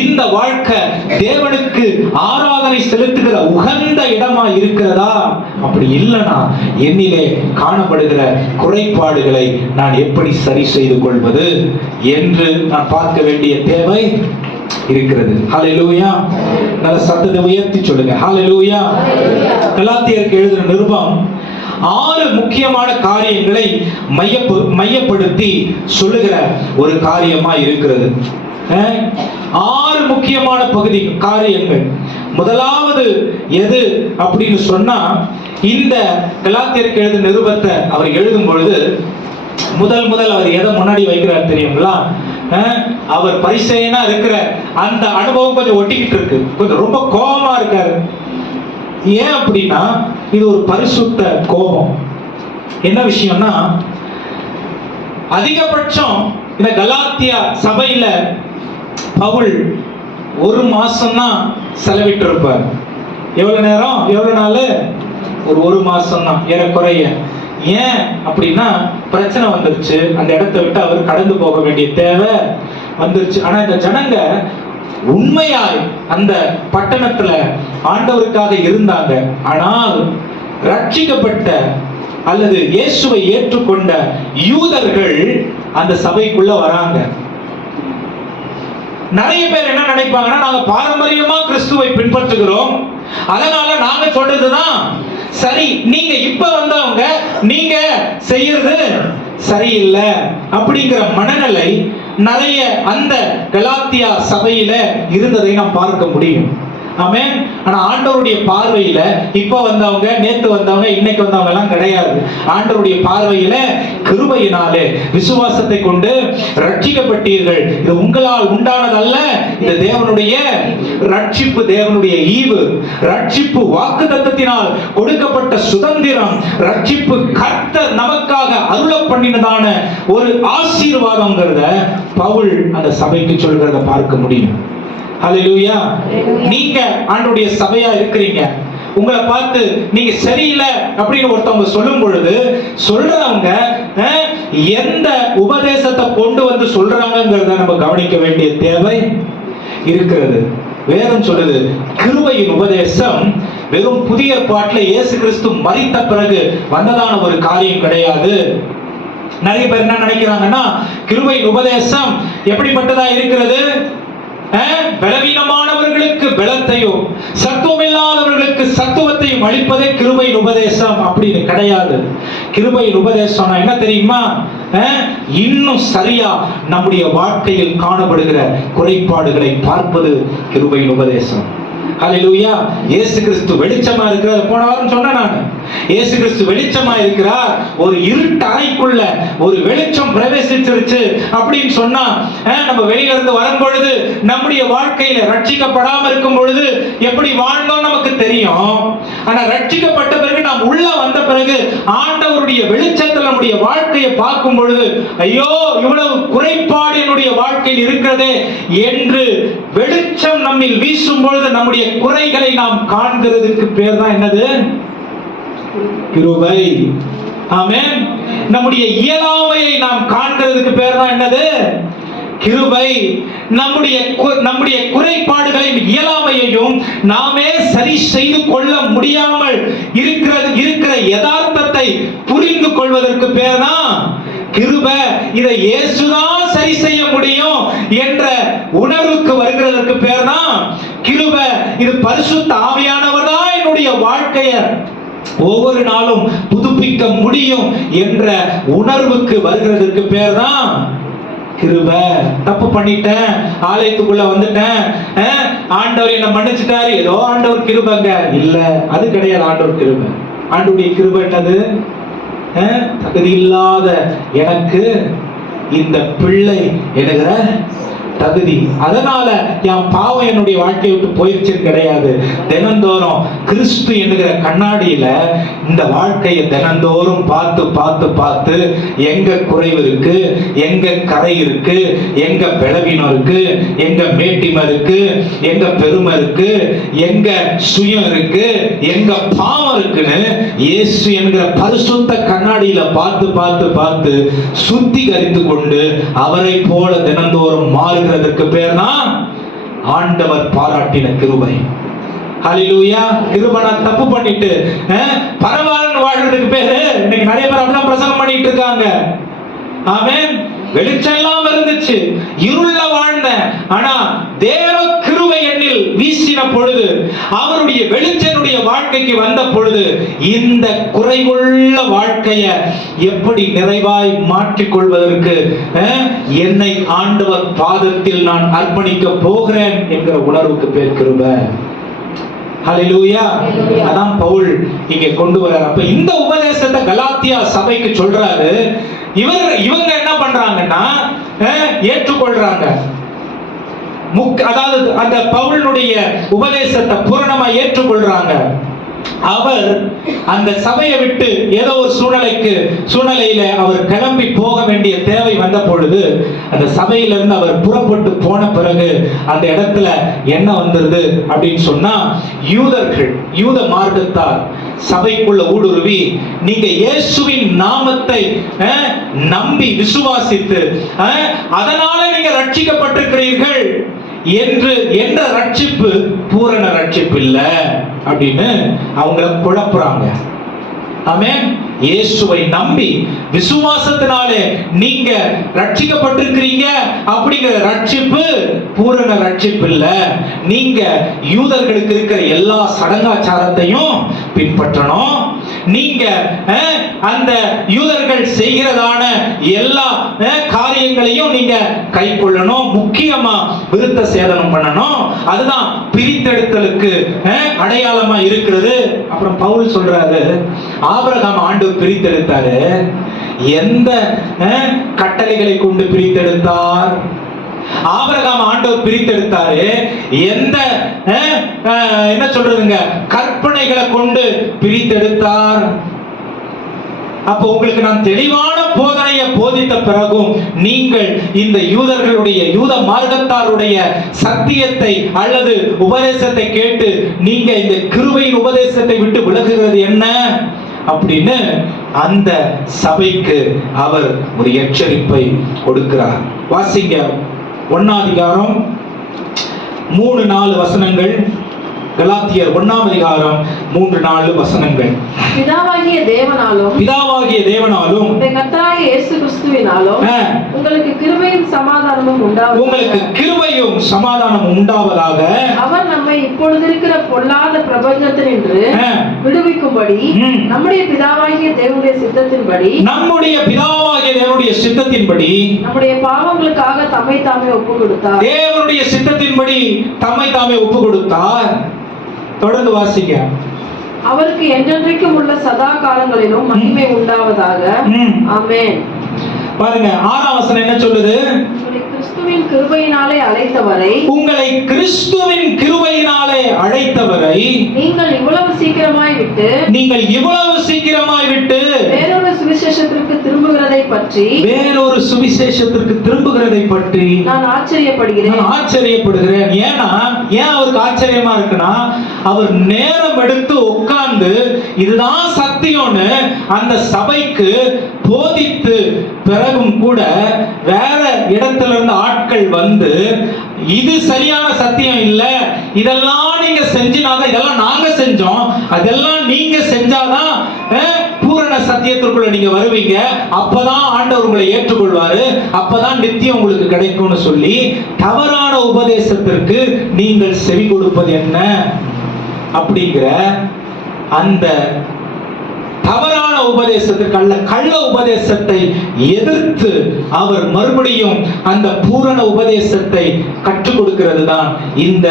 இந்த வாழ்க்கை தேவனுக்கு ஆராதனை செலுத்துகிற உகந்த இடமா இருக்கிறதா? அப்படி இல்லைனா என்னிலே காணப்படுகிற குறைபாடுகளை நான் எப்படி சரி செய்து கொள்வது என்று நான் பார்க்க வேண்டிய தேவை இருக்கிறது. ஹல்லேலூயா. நல்ல சத்தத்தை உயர்த்தி சொல்லுங்க. ஹல்லேலூயா. கலாத்தியருக்கு எழுதின நிருபம் 6 முக்கியமான காரியங்களை மையப்படுத்தி சொல்லுகிற ஒரு காரியமா இருக்கிறது. 6 முக்கியமான பகுதி காரியங்கள். முதலாவது எது அப்படின்னு சொன்னா, இந்த கலாத்தியருக்கு எழுதின நிருபத்தை அவர் எழுதும் பொழுது முதல் அவர் எதை முன்னாடி வைக்கிறார் தெரியுங்களா? அவர் பரிசேயனா இருக்கிற அந்த அனுபவம் கொஞ்சம் ஒட்டிக்கிட்டு இருக்கு. கொஞ்சம் ரொம்ப கோபமா இருக்காரு. ஏன் அப்படின்னா, இது ஒரு பரிசுத்த கோபம். என்ன விஷயம்னா, அதிகபட்சம் இந்த கலாத்தியா சபையில பவுல் 1 மாசம் தான் செலவிட்டு இருப்பார். எவ்வளவு நேரம், எவ்வளவு நாள்? ஒரு 1 மாசம் தான் ஏறக்குறைய. ஏன் அப்படின்னா, பிரச்சனை வந்துருச்சு. அந்த இடத்தை விட்டு அவர் கடந்து போக வேண்டிய தேவை வந்துருச்சு. ஆனா இந்த ஜனங்க உண்மையாய் அந்த பட்டணத்துல ஆண்டவருக்காக இருந்தாங்க. ஆனால் ரட்சிக்கப்பட்ட அல்லது இயேசுவை ஏற்றுக்கொண்ட யூதர்கள் அந்த சபைக்குள்ள வராங்க. நிறைய பேர் என்ன நினைப்பாங்கன்னா, நாங்க பாரம்பரியமா கிறிஸ்துவை பின்பற்றுகிறோம், அதனால நாங்க சொல்றதுதான் சரி, நீங்க இப்ப வந்தவங்க நீங்க செய்யறது சரியில்லை அப்படிங்கிற மனநிலை நிறைய அந்த கலாத்தியா சபையில இருந்ததை நாம் பார்க்க முடியும். ஆமென். ஆனா ஆண்டவருடைய பார்வையில இப்ப வந்தவங்க, நேத்து வந்தவங்க, இன்னைக்கு வந்தவங்க எல்லாம் கிடையாது. ஆண்டவருடைய பார்வையில கிருபையினாலே விசுவாசத்தை கொண்டு ரட்சிக்கப்பட்டீர்கள், இது உங்களால் உண்டானதல்ல, இது தேவனுடைய ரட்சிப்பு, தேவனுடைய ஈவு, ரட்சிப்பு வாக்குத்தத்தத்தினால் கொடுக்கப்பட்ட சுதந்திரம், ரட்சிப்பு கர்த்தர் நமக்காக அருள பண்ணினதான ஒரு ஆசீர்வாதம்ங்கிறத பவுல் அந்த சபைக்கு சொல்கிறத பார்க்க முடியும். ஹல்லேலூயா. நீங்க ஆண்டவருடைய சபையா இருக்கிறீங்க. உங்களை பார்த்து நீங்க சரியில்லை அப்படின்னு ஒருத்தவங்க சொல்லும் பொழுது சொல்றவங்க எந்த உபதேசத்தை கொண்டு வந்து சொல்றாங்கிறத நம்ம கவனிக்க வேண்டிய தேவை இருக்கிறது. வேதம் சொல்லுது, கிருபையின் உபதேசம் வெறும் புதிய ஏற்பாட்டில் இயேசு கிறிஸ்து மரித்த பிறகு வந்ததான ஒரு காரியம் கிடையாது. நிறைய பேர் என்ன நினைக்கிறாங்கன்னா, கிருபையின் உபதேசம் எப்படிப்பட்டதா இருக்கிறது? பலவீனமானவர்களுக்கு பலத்தையும் சத்துவம் இல்லாதவர்களுக்கு சத்துவத்தையும் அளிப்பதே கிருபையின் உபதேசம் அப்படின்னு கிடையாது. கிருபையின் உபதேசம் என்ன தெரியுமா? இன்னும் சரியா நம்முடைய வாழ்க்கையில் காணப்படுகிற குறைபாடுகளை பார்ப்பது கிருபையின் உபதேசம். ஹல்லேலூயா. இயேசு கிறிஸ்து வெளிச்சமா இருக்கிறார். போன வாரம் சொன்னேன் நான், இயேசு கிறிஸ்து வெளிச்சமா இருக்கிறார். ஒரு இருட்டு அறைக்குள்ள ஒரு வெளிச்சம் பிரவேசிச்சிருச்சு அப்படின்னு சொன்னா, நம்ம வெளியில இருந்து வரும் பொழுது நம்முடைய வாழ்க்கையில ரட்சிக்கப்படாம இருக்கும் பொழுது எப்படி வாழ்ந்தோம் நமக்கு தெரியும். ஆனா ரட்சிக்கப்பட்ட பிறகு நாம் உள்ள வந்த பிறகு ஆண்டவருடைய வெளிச்சத்தில் நம்முடைய வாழ்க்கையை பார்க்கும் பொழுது, ஐயோ இவ்வளவு குறைபாடு என்னுடைய வாழ்க்கையில் இருக்கிறதே என்று வெளிச்சம் நம்மில் வீசும் பொழுது நம்முடைய குறைகளை நாம் காண்கிறதுக்கு பேர் தான் என்னது? கிருபை. ஆமென். நம்முடைய இயலாமையை நாம் காண்கிறதுக்கு பேர் தான் என்னது? கிருபை. நம்முடைய குறைபாடுகளையும் இயலாமையையும் நாமே சரி செய்து கொள்ள முடியாமல் இருக்கிற யதார்த்தத்தை புரிந்து கொள்வதற்கு பேர் தான் கிருபை. இதை இயேசுதான் சரி செய்ய முடியும் என்ற உணர்வுக்கு வருகிறதற்கு பேர் தான் கிருபை. இது பரிசுத்த ஆவியானவர் தான் என்னுடைய வாழ்க்கையை ஒவ்வொரு நாளும் புதுப்பிக்க முடியும் என்ற உணர்வுக்கு வருகிறதுக்கு பேர் தான் கிருபை. தப்பு பண்ணிட்டேன், ஆலயத்துக்குள்ள வந்துட்டேன், ஆண்டவர் என்ன மன்னிச்சுட்டாரு, ஏதோ ஆண்டவர் கிருபைங்க இல்ல, அது கிடையாது. ஆண்டவர் கிருபை. ஆண்டவருடைய கிருபை என்னது? தகுதி இல்லாத எனக்கு இந்த பிள்ளை என்கிற தகுதி. அதனால என் பாவம் என்னுடைய வாழ்க்கையை விட்டு போயிடுச்சுன்னு கிடையாது. தினந்தோறும் கிறிஸ்து என்கிற கண்ணாடியில இந்த வாழ்க்கையை தினந்தோறும் பார்த்து பார்த்து பார்த்து எங்க குறைவு இருக்கு, எங்க கரை இருக்கு, எங்க பலவீனம் இருக்கு, எங்க மேட்டிமை இருக்கு, எங்க பெருமை இருக்கு, எங்க சுயம் இருக்கு, எங்க பாவம் இருக்குன்னு இயேசு என்கிற பரிசுத்த கண்ணாடியில பார்த்து பார்த்து பார்த்து சுத்திகரித்து கொண்டு அவரை போல தினந்தோறும் மாறுகிறதற்கு பேர் தான் ஆண்டவர் பாராட்டின கிருபை. ஹல்லேலூயா. கிருபை. நான் தப்பு பண்ணிட்டு பரவாயில்லைன்னு வாழ்றதுக்கு பேரு இன்னைக்கு நிறைய பேர் அப்படிதான் பிரசங்கம் பண்ணிட்டு இருக்காங்க. ஆமென். வெளிச்சம் எல்லாம் இருந்துச்சு, இருள வாழ்ந்தேன், ஆனா தேவ கிருபை என்னில் வீசின பொழுது, அவருடைய வெளிச்சனுடைய வாழ்க்கைக்கு வந்த பொழுது, இந்த குறைவுள்ள வாழ்க்கையை எப்படி நிறைவாய் மாற்றிக் கொள்வதற்கு என்னை ஆண்டவர் பாதத்தில் நான் அர்ப்பணிக்க போகிறேன் என்கிற உணர்வுக்கு பேர் கிருபை. ஹல்லேலூயா. அதான் பவுல் இங்கே கொண்டு வர்றார். அப்ப இந்த உபதேசத்தை கலாத்தியா சபைக்கு சொல்றாரு. இவங்க என்ன பண்றாங்கன்னா ஏற்றுக்கொள்றாங்க. அதாவது அந்த பவுலுடைய உபதேசத்தை பூரணமா ஏற்றுக்கொள்றாங்க. அவர் அந்த சபையை விட்டு ஏதோ ஒரு சூழ்நிலையில அவர் கிளம்பி போக வேண்டிய தேவை வந்த பொழுது, அந்த சபையிலிருந்து அவர் புறப்பட்டு போன பிறகு அந்த இடத்துல என்ன வந்துருது அப்படின்னு சொன்னா, யூத மார்க்கத்தார் சபைக்குள்ள ஊடுருவி, நீங்க இயேசுவின் நாமத்தை நம்பி விசுவாசித்து அதனால நீங்க ரட்சிக்கப்பட்டிருக்கிறீர்கள் என்ற ரட்சிப்பு பூரண ரட்சிப்பு இல்ல அப்படின்னு அவங்கள குழப்புறாங்க. ஆமென். இயேசுவை நம்பி விசுவாசத்தினாலே நீங்க ரட்சிக்கப்பட்டிருக்கிறீங்க அப்படிங்கிற ரட்சிப்பு பூரண ரட்சிப்பு இல்ல. நீங்க யூதர்களுக்கு இருக்கிற எல்லா சடங்காச்சாரத்தையும் பின்பற்றணும். நீங்க அந்த யூதர்கள் செய்கிறதான எல்லா காரியங்களையும் நீங்க கை கொள்ளணும். முக்கியமா விருத்த சேதனம் பண்ணணும். அதுதான் பிரித்தெடுத்தலுக்கு அடையாளமா இருக்கிறது. அப்புறம் பவுல் சொல்றாரு, ஆபிரகாம் ஆண்டு பிரித்தெடுத்தாரு. எந்த கட்டளைகளை கொண்டு பிரித்தெடுத்தார்? ஆபிரகாம் ஆண்டவர் பிரித்தெடுத்தாரு. எந்த என்ன சொல்றதுங்க, கற்பனைகளை கொண்டு பிரித்தெடுத்தார்? அப்போ உங்களுக்கு நான் தெளிவான போதனையை போதித்த பிறகும் நீங்கள் இந்த யூத மார்க்கத்தாருடைய சத்தியத்தை அல்லது உபதேசத்தை கேட்டு நீங்க இந்த கிருபையின் உபதேசத்தை விட்டு விலகுகிறது என்ன அப்படின்னு அந்த சபைக்கு அவர் ஒரு எச்சரிப்பை கொடுக்கிறார். வாசிங்க 1ஆம் அதிகாரம் 3-4 வசனங்கள். கலாத்தியர் 1ஆம் அதிகாரம் 3-4 வசனங்கள். பிதாவாகிய தேவனாலும் கர்த்தராகிய இயேசு கிறிஸ்துவினாலும் உங்களுக்கு கிருபையும் சமாதானமும் உண்டாவதாக. அவர் நம்மை இப்பொழுது இருக்கிற பொல்லாத பிரபஞ்சத்தினின்று விடுவிக்கும்படி நம்முடைய பிதாவாகிய தேவனுடைய சித்தத்தின்படி நம்முடைய பாவங்களுக்காக தம்மை தாமே ஒப்புக் கொடுத்தார். தேவனுடைய சித்தத்தின்படி தம்மை தாமே ஒப்புக் கொடுத்தார். தொடர்ந்து வாசிங்க. அவருக்கு என்றென்றைக்கும் உள்ள சதா காலங்களிலும் மகிமை உண்டாவதாக. ஆமென். பாருங்க 6ஆம் வசனம் என்ன சொல்லுது? கிறிஸ்துவின் கிருபையினாலே அழைத்தவரை, உங்களை கிறிஸ்துவின் கிருபையினாலே அழைத்தவரை நீங்கள் இவ்வளவு சீக்கிரமாய் விட்டு வேறொரு சுவிசேஷத்திற்கு திரும்புகிறதை பற்றி நான் ஆச்சரியப்படுகிறேன். ஏன் அவருக்கு ஆச்சரியமா இருக்குன்னா, அவர் நேரம் எடுத்து உட்கார்ந்து இதுதான் சத்தியம்னு அந்த சபைக்கு போதித்து பிறகும் கூட வேற இடத்துல இருந்து ஆட்கள் வந்து, இது சரியான சத்தியம் இல்ல, இதெல்லாம் நீங்க செஞ்சினாதான், இதெல்லாம் நாங்க செஞ்சோம், அதெல்லாம் நீங்க செஞ்சாதான் பூரண சத்தியத்திற்குள்ள நீங்க வருவீங்க, அப்பதான் ஆண்டவர் உங்களை ஏற்றுக்கொள்வாரு, அப்பதான் நித்தியம் உங்களுக்கு கிடைக்கும்னு சொல்லி தவறான உபதேசத்திற்கு நீங்கள் செவி கொடுப்பது என்ன அப்படிங்கிற அந்த தவறான உபதேசத்திற்கு அல்ல, கள்ள உபதேசத்தை எதிர்த்து அவர் மறுபடியும் அந்த பூரண உபதேசத்தை கற்றுக் கொடுக்கிறது தான் இந்த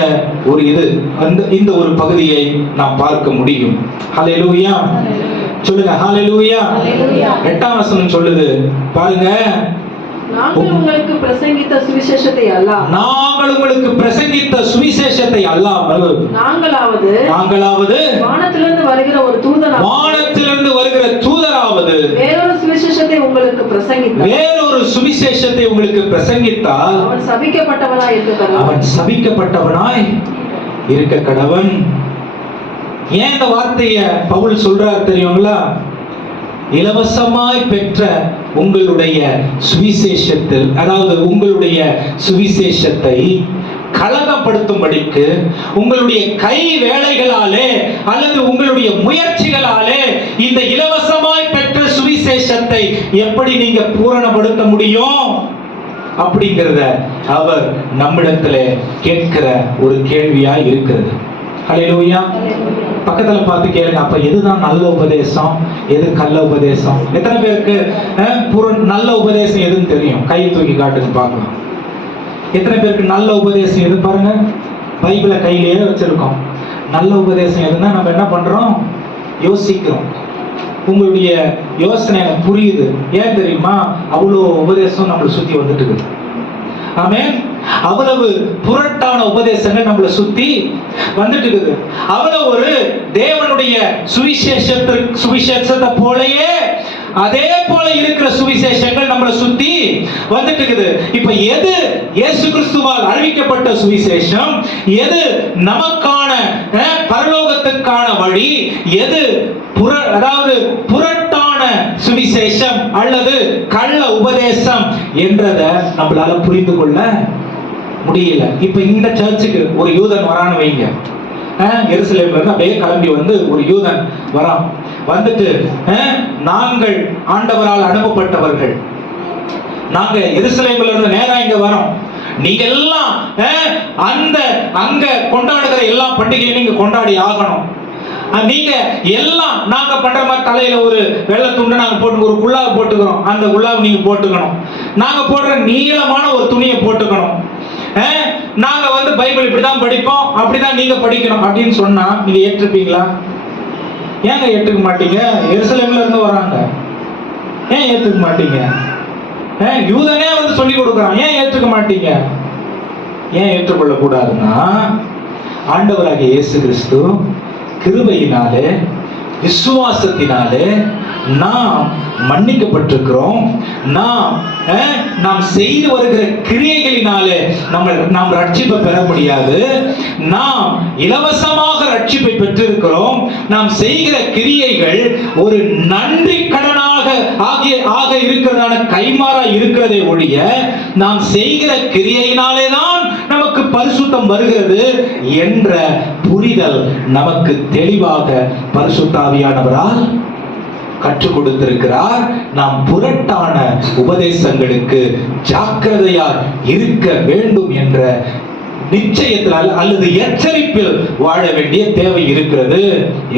ஒரு பகுதியை நாம் பார்க்க முடியும். ஹல்லேலூயா சொல்லுங்க. ஹல்லேலூயா. 8ஆம் வசனம் சொல்லுது பாருங்க, நாங்கள் உங்களுக்கு பிரசங்கித்த சுவிசேஷத்தை அல்லாமல் நாங்கள் உங்களுக்கு பிரசங்கித்த சுவிசேஷத்தை அல்லாமல் நாங்களாவது வானத்திலிருந்து வருகிற ஒரு தூதனாவது வானத்திலிருந்து வருகிற தூதராவது வேறொரு சுவிசேஷத்தை உங்களுக்கு பிரசங்கித்தால் அவன் சபிக்கப்பட்டவனாய் இருக்க கடவன். ஏன் இந்த வார்த்தைய பவுல் சொல்றார் தெரியுங்களா? இலவசமாய் பெற்ற உங்களுடைய சுவிசேஷத்தில், அதாவது உங்களுடைய சுவிசேஷத்தை கலகப்படுத்தும்படிக்கு உங்களுடைய கை வேலைகளாலே அல்லது உங்களுடைய முயற்சிகளாலே இந்த இலவசமாய் பெற்ற சுவிசேஷத்தை எப்படி நீங்க பூரணப்படுத்த முடியும் அப்படிங்கிறத அவர் நம்மிடத்துல கேட்கிற ஒரு கேள்வியா இருக்கிறது. ஹல்லேலூயா. பக்கத்துல பார்த்து கேளுங்க, அப்ப எதுதான் நல்ல உபதேசம், எது கள்ள உபதேசம்? எத்தனை பேருக்கு நல்ல உபதேசம் எதுன்னு தெரியும்? கை தூக்கி காட்டுங்க பார்க்கலாம். எத்தனை பேருக்கு நல்ல உபதேசம் எது? பாருங்க, பைபிளை கையிலேயே வச்சிருக்கோம். நல்ல உபதேசம் எதுன்னா நம்ம என்ன பண்றோம்? யோசிக்கிறோம். உங்களுடைய யோசனை எனக்கு புரியுது. ஏன் தெரியுமா? அவ்வளோ உபதேசம் நம்மளை சுத்தி வந்துட்டு இருக்கு. ஆமென். அவ்வளவு புரட்டான உபதேசங்கள் நம்மளை சுத்தி வந்துட்டு இருக்குது. அவ்வளவு ஒரு தேவனுடைய சுவிசேஷத்தை போலயே அதே போல இருக்கிற சுவிசேஷங்கள் நம்மளை சுத்தி வந்துட்டு இருக்குது. இப்ப எது இயேசு கிறிஸ்துவால் அறிவிக்கப்பட்ட சுவிசேஷம், எது நமக்கான பரலோகத்துக்கான வழி, எது அதாவது புரட்டான சுவிசேஷம் அல்லது கள்ள உபதேசம் என்றத நம்மளால புரிந்து கொள்ள முடியல. இப்ப இந்த சர்ச்சுக்கு ஒரு யூதன் வரான்னு வைங்க, எருசலேம்ல இருந்து அப்படியே கிளம்பி வந்து ஒரு யூதன் வரான். வந்துட்டு நாங்கள் ஆண்டவரால் அனுப்பப்பட்டவர்கள், நாங்க எருசலேம்ல இருந்து நேரா இங்க வரோம், நீங்க எல்லாம் அங்க கொண்டாடுகிற எல்லா பண்டிகையும் நீங்க கொண்டாடி ஆகணும். நீங்க எல்லாம் நாங்க பண்ற மாதிரி தலையில ஒரு வெள்ளை துண்டை நாங்க போட்டு ஒரு குல்லாவை போட்டுக்கிறோம், அந்த குல்லாவை நீங்க போட்டுக்கணும். நாங்க போடுற நீளமான ஒரு துணியை போட்டுக்கணும். நாங்க வந்து பைபிள் இப்படிதான் படிப்போம், அப்படிதான் நீங்க படிக்கணும் அப்படின்னு சொன்னா நீங்க ஏற்றுப்பீங்களா? ஏங்க ஏற்றுக்க மாட்டீங்க? எருசலேம்ல இருந்து வராங்க, ஏன் ஏற்றுக்க மாட்டீங்க? யூதனே வந்து சொல்லி கொடுக்குறான், ஏன் ஏற்றுக்க மாட்டீங்க? ஏன் ஏற்றுக்கொள்ள கூடாதுன்னா, ஆண்டவராகிய இயேசு கிறிஸ்து கிருபையினாலே விசுவாசத்தினாலே நாம் மன்னிக்கப்பட்டிருக்கிறோம். நாம் செய்து வருகிற கிரியைகளினாலே நாம் ரட்சிப்பை பெற முடியாது. நாம் இலவசமாக ரட்சிப்பை பெற்றிருக்கிறோம். நாம் செய்கிற கிரியைகள் ஒரு நன்றி கடனாக ஆக இருக்கிறதான கைமாறா இருக்கிறதை ஒழிய நாம் செய்கிற கிரியையினாலே தான் நமக்கு பரிசுத்தம் வருகிறது என்ற புரிதல் நமக்கு தெளிவாக பரிசுத்த ஆவியானவரால் கற்றுக் கொடுத்திருக்கிறார். நாம் புரட்டான உபதேசங்களுக்கு ஜாக்கிரதையாய் இருக்க வேண்டும் என்ற நிச்சயத்தில் அல்லது எச்சரிப்பில் வாழ வேண்டிய தேவை இருக்கிறது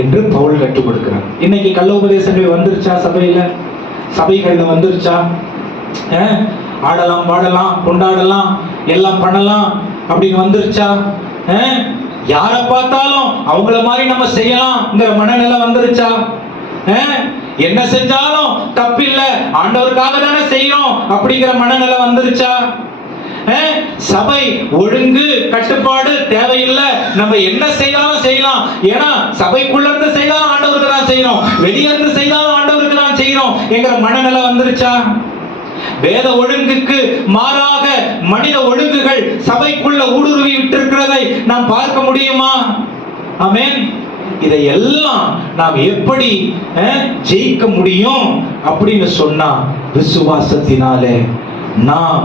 என்று பவுல் கற்றுக் கொடுக்கிறார். இன்னைக்கு கள்ள உபதேசங்கள் வந்துருச்சா? சபைகள்ல வந்துருச்சா? ஆடலாம், பாடலாம், கொண்டாடலாம், எல்லாம் பண்ணலாம் அப்படின்னு வந்துருச்சா? யாரை பார்த்தாலும் அவங்கள மாதிரி நம்ம செய்யலாம்ங்கிற மனநிலை வந்துருச்சா? என்ன செஞ்சாலும் தப்பில்லை, ஆண்டவருக்காக தானே செய்யறோம் அப்படிங்கிற மனநிலை வந்துருச்சா? சபை ஒழுங்கு கட்டுப்பாடு தேவையில்லை, நம்ம என்ன செய்யலாம் செய்யலாம், ஏன்னா சபைக்குள்ள இருந்து செய்தாலும் ஆண்டவருக்கு தான் செய்யறோம், வெளியே இருந்து செய்தாலும் ஆண்டவருக்கு தான் செய்யறோம் என்கிற மனநிலை வந்துருச்சா? வேத ஒழுங்குக்கு மாறாக மனித ஒழுங்குகள் சபைக்குள்ள ஊடுருவி விட்டிருக்கிறதை நாம் பார்க்க முடியுமா? ஆமென். இதையெல்லாம் நாம் எப்படி ஜெயிக்க முடியும் அப்படின்னு சொன்னா, விசுவாசத்தினாலே நாம்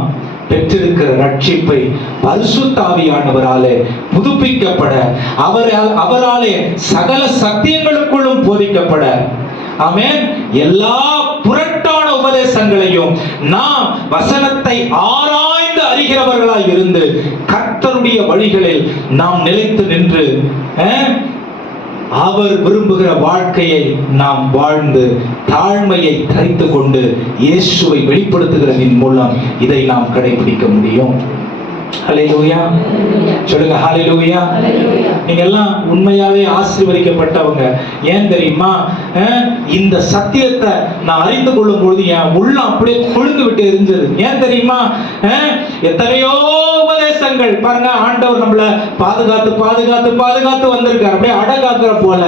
பெற்றிருக்கிற ரட்சிப்பை பரிசுத்த ஆவியானவராலே புதுப்பிக்கப்பட, அவராலே சகல சத்தியங்களுக்குள்ளும் போதிக்கப்பட, ஆமென், எல்லா புரட்டான உபதேசங்களையும் நாம் வசனத்தை ஆராய்ந்து அறிகிறவர்களாய் இருந்து கர்த்தருடைய வழிகளில் நாம் நிலைத்து நின்று அவர் விரும்புகிற வாழ்க்கையை நாம் வாழ்ந்து தாழ்மையை தரித்து கொண்டு இயேசுவை வெளிப்படுத்துகிறதின் மூலம் இதை நாம் கடைபிடிக்க முடியும். ஹல்லேலூயா. சொல்லுங்க ஹல்லேலூயா. நீங்க எல்லாம் உண்மையாவே ஆசீர்வதிக்கப்பட்டவங்க. ஏன் தெரியுமா? இந்த சத்தியத்தை நான் அறிந்து கொள்ளும் பொழுது என் உள்ளம் அப்படியே கொழுந்து விட்டு எரிஞ்சது. ஏன் தெரியுமா? எத்தனையோ உபதேசங்கள் பாருங்க, ஆண்டவர் நம்மள பாதுகாத்து பாதுகாத்து பாதுகாத்து வந்திருக்கார். அப்படியே அடகாக்குற போல,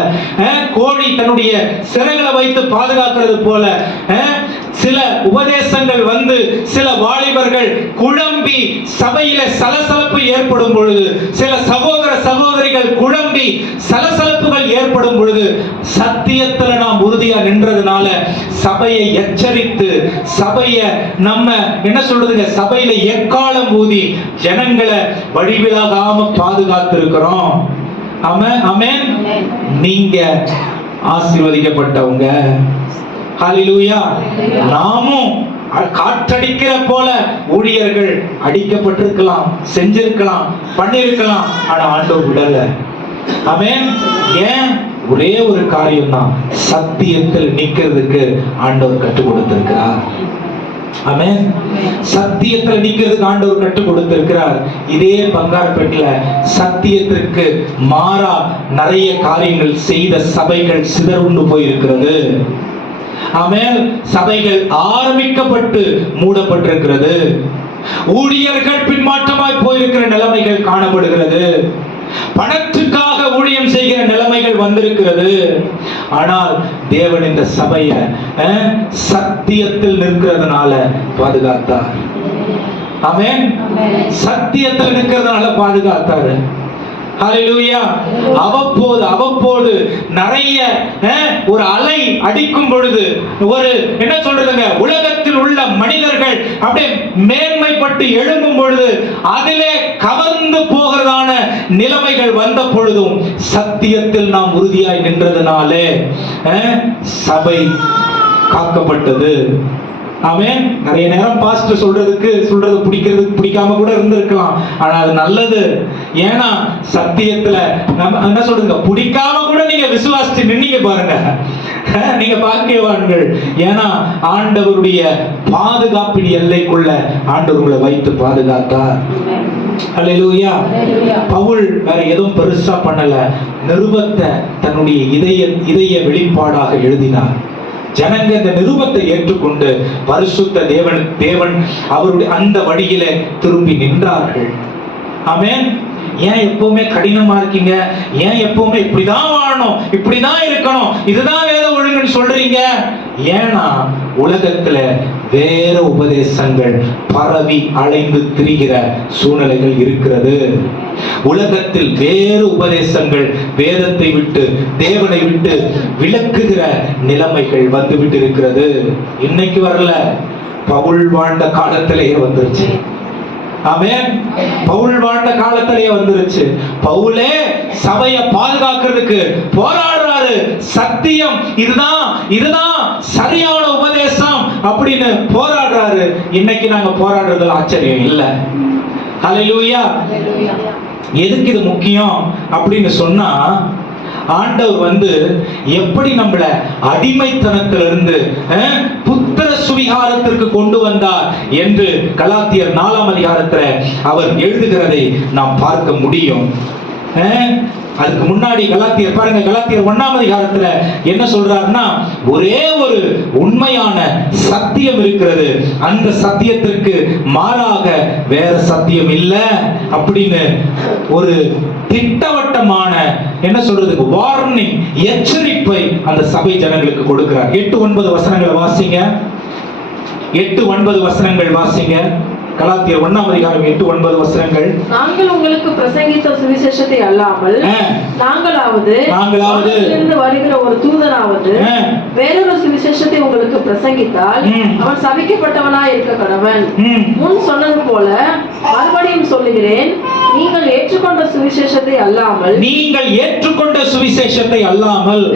கோழி தன்னுடைய சிறகுகளை வைத்து பாதுகாக்கிறது போல சில உபதேசங்கள் வந்து சில வாலிபர்கள் குழம்பி சபையில சலசலப்பு ஏற்படும் பொழுது, சில சகோதர சகோதரிகள் குழம்பி சலசலப்புகள் ஏற்படும் பொழுது, சத்தியத்துல நாம் உறுதியா நின்றதுனால சபையை எச்சரித்து, சபையை நம்ம என்ன சொல்றதுங்க, சபையில எக்காலம் ஊதி ஜனங்களை வழிவிலகாம பாதுகாத்து இருக்கிறோம். ஆமென், ஆமென். நீங்க ஆசீர்வதிக்கப்பட்டவங்க. ஹல்லேலூயா. நாமும் காற்றடிக்கிற போல ஊழியர்கள் அடிக்கப்பட்டிருக்கலாம், செஞ்சிருக்கலாம், பண்ணிருக்கலாம். ஆனா ஆண்டவர் விடல. ஆமென். ஏன்? ஒரே ஒரு காரியம் தான், சத்தியத்தில் நிக்கிறதுக்கு ஆண்டவர் கற்றுக் கொடுத்திருக்கிறார். ஆமென். சத்தியத்துல நிக்கிறதுக்கு ஆண்டவர் கற்றுக் கொடுத்திருக்கிறார். இதே பங்கார்பேட்டில சத்தியத்திற்கு மாறா நிறைய காரியங்கள் செய்த சபைகள் சிதறுண்டு போயிருக்கிறது. ஆமென். சபைகள் ஆரம்பிக்கப்பட்டு மூடப்பட்டிருக்கிறது. ஊழியர்கள் பின்மாற்றமாய் போயிருக்கிற நிலைமைகள் காணப்படுகிறது. பணத்துக்காக ஊழியம் செய்கிற நிலைமைகள் வந்திருக்கிறது. ஆனால் தேவன் இந்த சபையை சத்தியத்தில் நிற்கிறதுனால பாதுகாத்தார். ஆமென். சத்தியத்தில் நிற்கிறதுனால பாதுகாத்தாரு. ஹல்லேலூயா. அவ்வப்போது நிறைய ஒரு அலை அடிக்கும் பொழுது, ஒரு என்ன சொல்றதுங்க, உலகத்தில் உள்ள மனிதர்கள் அப்படியே மேன்மைப்பட்டு எழும்பும் பொழுது அதிலே கவர்ந்து போகிறதான நிலைமைகள் வந்த பொழுதும் சத்தியத்தில் நாம் உறுதியாய் நின்றதுனாலே சபை காக்கப்பட்டது. ஆமென். நிறைய நேரம் பாஸ்டர் சொல்றது பிடிக்காம கூட இருந்திருக்கலாம். ஆனா அது நல்லது. ஏன்னா சத்தியத்துல நம்ம என்ன சொல்றதுங்க, பிடிக்காம கூட நீங்க விசுவாசிச்சு நின்னீங்க பாருங்க, நீங்க பாக்கியவான்கள். ஏன்னா ஆண்டவருடைய பாதுகாப்பின் எல்லைக்குள்ள ஆண்டவர் உங்களை வைத்து பாதுகாத்தார். ஹல்லேலூயா. பவுல் வேற எதுவும் பெருசா பண்ணல. நிருபத்தை தன்னுடைய இதய வெளிப்பாடாக எழுதினார். ஜனங்க இந்த நிருபத்தை ஏற்றுக்கொண்டு பரிசுத்த தேவன் அவருடைய அந்த வழியிலே திரும்பி நின்றார்கள். ஆமென். ஏன் எப்பவுமே கடினமா இருக்கீங்க? ஏன் எப்பவுமே இப்படிதான் வாழணும், இப்படிதான் இருக்கணும், இதுதான் வேத ஒழுங்குன்னு சொல்றீங்க? ஏன்னா உலகத்துல வேற உபதேசங்கள் பரவி அலைந்து திரிகிற சூழ்நிலைகள் இருக்கிறது. உலகத்தில் வேறு உபதேசங்கள் வேதத்தை விட்டு, தேவனை விட்டு விலக்குகிற நிலைமைகள் வந்துவிட்டு இருக்கிறது. இன்னைக்கு வரல, பவுல் வாழ்ந்த காலத்திலேயே வந்துருச்சு. ஆமென். பவுல் வாழ்ந்த காலத்திலேயே வந்துருச்சு. பவுலே சபையை பாதுகாக்கிறதுக்கு போராடுறாரு. சத்தியம் இதுதான் சரியான உபதேசம் அப்படின்னு போராடுறாரு. இன்னைக்கு நாங்க போராடுறதுல ஆச்சரியம் இல்லை. ஹல்லேலூயா. எதுக்கு இது முக்கியம் அப்படின்னு சொன்னா, ஆண்டவர் எப்படி நம்மள அடிமைத்தனத்திலிருந்து புத்திர சுவிகாரத்திற்கு கொண்டு வந்தார் என்று கலாத்தியர் 4ஆம் அதிகாரத்துல அவர் எழுதுகிறதை நாம் பார்க்க முடியும். அதுக்கு முன்னாடி கலாத்தியர் பாருங்க, கலாத்தியர் 1ஆம் அதிகாரத்துல என்ன சொல்றாருன்னா, ஒரே ஒரு உண்மையான சத்தியம் இருக்கிறது, அந்த சத்தியத்திற்கு மாறாக வேற சத்தியம் இல்லை அப்படின்னு ஒரு திட்டவட்டமான என்ன சொல்றது வார்னிங், எச்சரிப்பை அந்த சபை ஜனங்களுக்கு கொடுக்கிறார். 8-9 வசனங்களை வாசிங்க. 8-9 வசனங்கள் வாசிங்க. கலாத்தியர் 1ஆம் அதிகாரம் 8-9 வசனங்கள். நாங்கள் உங்களுக்கு பிரசங்கித்த சுவிசேஷத்தை அல்லாமல் நாங்களாவது இருந்து வருகிற ஒரு தூதனாவது வேறொரு சுவிசேஷத்தை உங்களுக்கு பிரசங்கித்தால் அவன் சபிக்கப்பட்டவனாய் இருக்க கடவன். முன் சொன்னது போல மறுபடியும் சொல்லுகிறேன், நீங்கள் ஏற்றுக்கொண்ட சுவிசேஷத்தை அல்லாமல்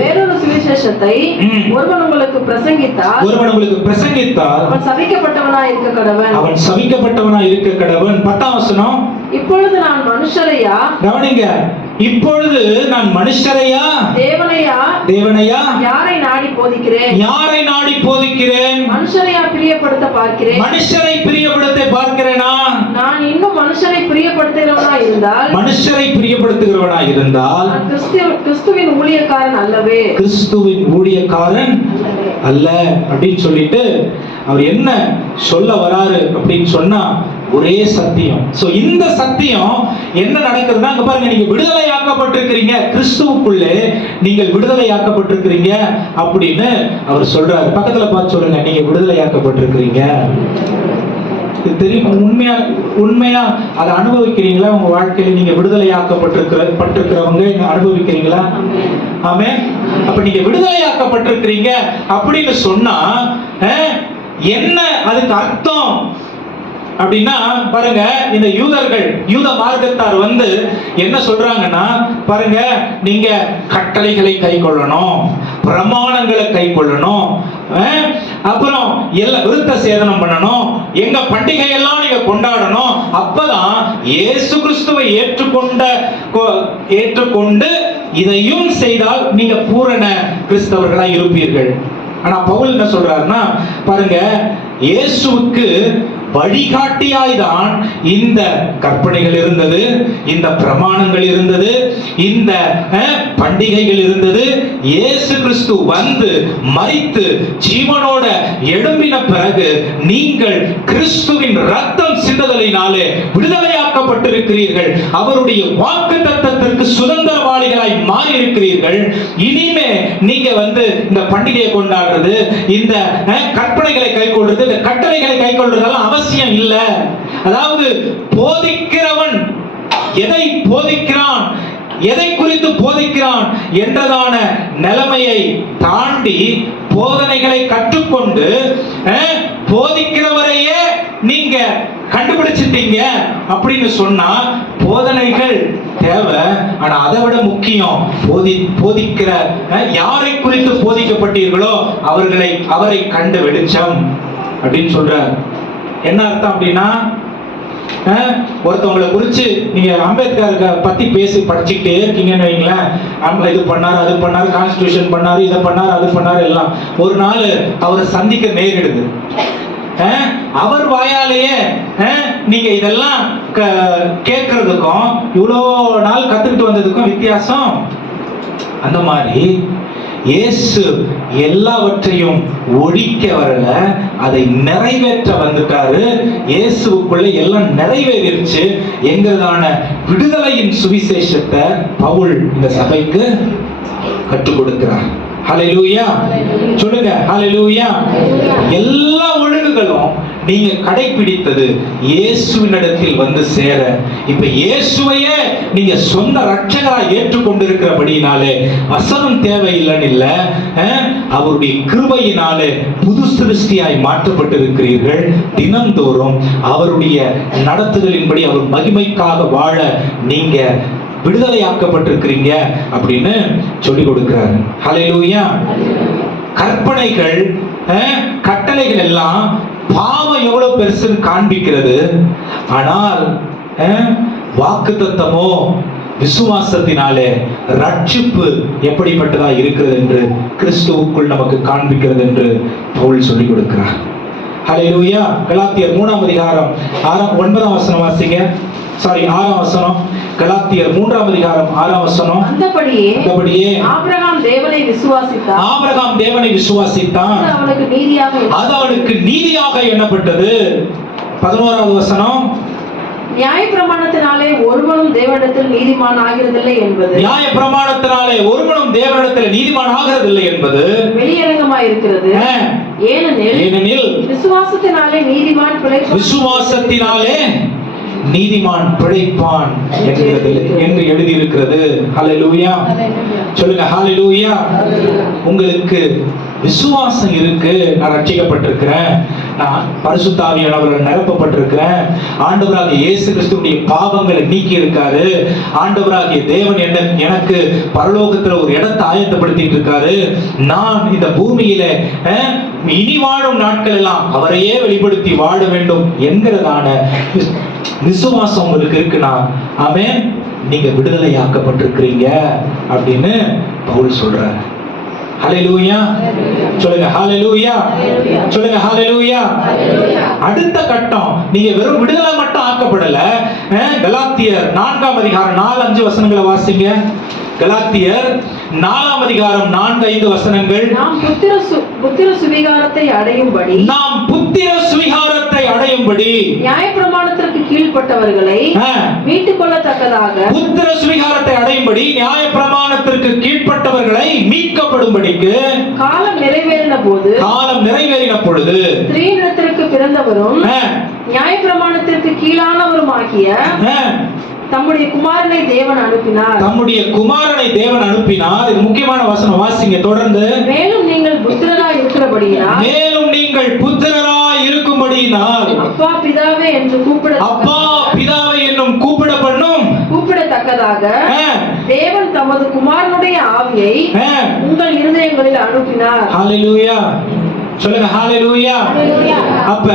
வேறொரு சுவிசேஷத்தை ஒருவன் உங்களுக்கு பிரசங்கித்தால் அவன் சபிக்கப்பட்டவனாய் இருக்க கடவன். 10ஆம் வசனம். இப்பொழுது நான் மனுஷரையா, கவனிங்க, இப்பொழுது நான் மனுஷரையா தேவனையா யாரை நாடி போதிக்கிறேன்? மனுஷரையா மனுஷரையா பிரியப்படுத்த பார்க்கிறேன்? மனுஷரை பிரியப்படுத்த பார்க்கிறேனா? நான் இன்னும் மனுஷரை பிரியப்படுத்துகிறவனா இருந்தால், மனுஷரை பிரியப்படுத்துகிறவனா இருந்தால் நான் கிறிஸ்துவின் ஊழியக்காரன் அல்லவே. கிறிஸ்துவின் ஊழியக்காரன் அல்ல அப்படின்னு சொல்லிட்டு அவர் என்ன சொல்ல வராரு அப்படின்னு சொன்னா ஒரே சத்தியம். சோ இந்த சத்தியம் என்ன நடக்குதுன்னா, அங்க பாருங்க, நீங்க விடுதலையாக்கப்பட்டிருக்கிறீங்க, கிறிஸ்துவுக்குள்ளே நீங்கள் விடுதலையாக்கப்பட்டிருக்கிறீங்க அப்படின்னு அவர் சொல்றாரு. பக்கத்துல பார்த்து சொல்லுங்க, நீங்க விடுதலையாக்கப்பட்டிருக்கிறீங்க. இது தெரியும், உண்மையா அதை அனுபவிக்கிறீங்களா? உங்க வாழ்க்கையில நீங்க விடுதலையாக்கப்பட்டிருக்கிறவங்க அனுபவிக்கிறீங்களா? ஆமே. அப்ப நீங்க விடுதலையாக்கப்பட்டிருக்கிறீங்க அப்படின்னு சொன்னா என்ன அதுக்கு அர்த்தம் அப்படின்னா, பாருங்க, இந்த யூத மார்க்கத்தார் என்ன சொல்றாங்கன்னா, பாருங்க, நீங்க கட்டளைகளை கைக்கொள்ளணும், பிரமாணங்களை கைக்கொள்ளணும், அப்புறம் எல்லா விருத்த சேதனம் பண்ணணும், எங்க பண்டிகை எல்லாம் நீங்க கொண்டாடணும், அப்பதான் இயேசு கிறிஸ்துவை ஏற்றுக்கொண்டு இதையும் செய்தால் நீங்க பூரண கிறிஸ்தவர்களா இருப்பீர்கள். ஆனா பவுல் என்ன சொல்றாருன்னா, பாருங்க, இயேசுவுக்கு வழிகாட்டியாய்தான் இந்த கற்பனைகள் இருந்தது, இந்த பிரமாணங்கள் இருந்தது, இந்த பண்டிகைகள் இருந்தது. இயேசு கிறிஸ்து மரித்து ஜீவனோட எழும்பின பிறகு நீங்கள் கிறிஸ்துவின் ரத்தம் சிந்துதலினாலே விடுதலையாக்கப்பட்டிருக்கிறீர்கள். அவருடைய வாக்குத்தத்தத்திற்கு சுதந்திரவாளிகளாய் மாறி இருக்கிறீர்கள். இனிமே நீங்க இந்த பண்டிகையை கொண்டாடுறது, இந்த கற்பனைகளை கைக்கொள்றது, இந்த கட்டளைகளை கைக்கொள்றதெல்லாம் அவசியம் இல்ல. அதாவது போதிக்கிறவன் எதை போதிக்கிறான், எதை குறித்து போதிக்கிறான் என்றதான நிலைமையை தாண்டி போதனைகளை கற்றுக்கொண்டு போதிக்கிறவரையே நீங்க கண்டுபிடிச்சிட்டீங்க அப்படின்னு சொன்னா போதனைகள் தேவை. ஆனா அதை விட முக்கியம் போதிக்கிற யாரை குறித்து போதிக்கப்பட்டீர்களோ அவரை கண்டு வெளிச்சம் அப்படின்னு சொல்றார். என்ன அர்த்தம் அப்படின்னா, ஒருத்தவங்களை குறிச்சு நீங்க அம்பேத்கர் பத்தி படிச்சுக்கிட்டே இருக்கீங்கன்னு வைங்களேன், இது பண்ணாரு, அது பண்ணாரு, கான்ஸ்டிடியூஷன் பண்ணாரு, இதை பண்ணாரு, அது பண்ணாரு, எல்லாம். ஒரு நாள் அவரை சந்திக்க நேரிடுது. அவர் வாயாலேயே நீங்க இதெல்லாம் கேட்கறதுக்கும் இவ்வளோ நாள் கத்துக்கிட்டு வந்ததுக்கும் வித்தியாசம். அந்த மாதிரி இயேசு எல்லாவற்றையும் ஒழிக்க வரல, அதை நிறைவேற்ற வந்துட்டாரு. இயேசுக்குள்ள எல்லாம் நிறைவேறிடுச்சு என்கிறதான விடுதலையின் சுவிசேஷத்தை பவுல் இந்த சபைக்கு கற்றுக் கொடுக்கிறார். ஹல்லேலூயா சொல்லுங்க, ஹல்லேலூயா. எல்லா ஒழுங்குகளும் நீங்க கடைபிடித்தது இயேசுவினிடத்தில் சேர, இப்ப இயேசுவையே நீங்க சொந்த ரட்சகரா ஏற்றுக்கொண்டிருக்கிறபடினாலே வசனம் தேவையில்லைன்னு இல்ல, அவருடைய கிருபையினாலே புது சிருஷ்டியாய் மாற்றப்பட்டிருக்கிறீர்கள். தினந்தோறும் அவருடைய நடத்துதலின்படி அவர் மகிமைக்காக வாழ நீங்க விடுதலையாக்கப்பட்டிருக்கிறீங்க அப்படின்னு சொல்லி கொடுக்கிறாரு. ஹல்லேலூயா. கற்பனைகள், கட்டளைகள் எல்லாம் பாவம் எவ்வளவு பெருசுன்னு காண்பிக்கிறது. ஆனால் வாக்குத்தத்தமோ விசுவாசத்தினாலே ரட்சிப்பு எப்படிப்பட்டதா இருக்கிறது என்று கிறிஸ்துவுக்குள் நமக்கு காண்பிக்கிறது என்று பவுல் சொல்லிக் கொடுக்கிறார். ஹல்லேலூயா. கலாத்தியர் 3ஆம் அதிகாரம் 9ஆம் வசனம் வாசிங்க. 6ஆம் வசனம். கலாத்தியர் 3ஆம் அதிகாரம் 6ஆம் வசனம். அந்தபடியே ஆபிரகாம் தேவனை விசுவாசித்தான், அது அவனுக்கு நீதியாக எண்ணப்பட்டது. 11ஆவது வசனம். நியாயப்பிரமாணத்தினாலே ஒருவனும் தேவனிடத்தில் நீதிமான் ஆகிறதில்லை என்பது, நியாயப்பிரமாணத்தினாலே ஒருவனும் தேவனிடத்தில் நீதிமான் ஆகிறதில்லை என்பது வெளியரங்கமாய் இருக்கிறது. ஏனெனில் விசுவாசத்தினாலே நீதிமான் பிழைப்பான் என்று எழுதியிருக்கிறது. ஹல்லேலூயா சொல்லுங்க, ஹல்லேலூயா. உங்களுக்கு விசுவாசம் இருக்கு, நான் ரட்சிக்கப்பட்டிருக்கிறேன், நான் பரிசுத்த ஆவியானவரால் நிரப்பப்பட்டிருக்கிறேன், ஆண்டவராகிய இயேசு கிறிஸ்துவுடைய பாவங்களை நீக்கி இருக்காரு, ஆண்டவராகிய தேவன் எனக்கு பரலோகத்துல ஒரு இடத்தை ஆயத்தப்படுத்திட்டு இருக்காரு, நான் இந்த பூமியில இனி வாழும் நாட்கள் எல்லாம் அவரையே வெளிப்படுத்தி வாழ வேண்டும் என்கிறதான விசுவாசம் உங்களுக்கு இருக்குன்னா, ஆமென், நீங்க விடுதலையாக்கப்பட்டிருக்கிறீங்க அப்படின்னு பவுல் சொல்றாரு. ஹalleluya சொல்லுங்க, ஹalleluya சொல்லுங்க, ஹalleluya. அடுத்த கட்டம், நீங்க வெறும் விடுதலை மட்டும் ஆக்கப்படல. கலாத்தியர் 4ஆம் அதிகாரம் 4-5 வசனங்களை வாசிங்க. கலாத்தியர் 4ஆம் அதிகாரம் 4-5 வசனங்கள். நாம் புத்திர சுவிகாரத்தை அடையும்படி நியாயப்பிரமாணத்திற்கு கீழ்ப்பட்டவர்களை மீட்டுக் கொள்ளத்தக்கதாக, புத்திர சுவிகாரத்தை அடையும்படி நியாயப்பிரமாணத்திற்கு கீழ்ப்பட்டவர்களை மீட்கப்படும்படிக்கு காலம் நிறைவேறின பொழுது ஸ்திரீனிடத்திற்கு பிறந்தவரும் நியாயப்பிரமாணத்திற்கு கீழானவருமாகிய தம்முடைய குமாரனை தேவன் அனுப்பினார். இது முக்கியமான வசனம், வாசிங்க தொடர்ந்து. மேலும் நீங்கள் புத்திரராய் இருக்கும்படியினால் அப்பா பிதாவே என்னும் கூப்பிடத்தக்கதாக தேவன் தமது குமாரனுடைய ஆவியை உங்கள் இருதயங்களில் அனுப்பினார். ஹalleluya சொல்லுங்க, ஹalleluya. அப்ப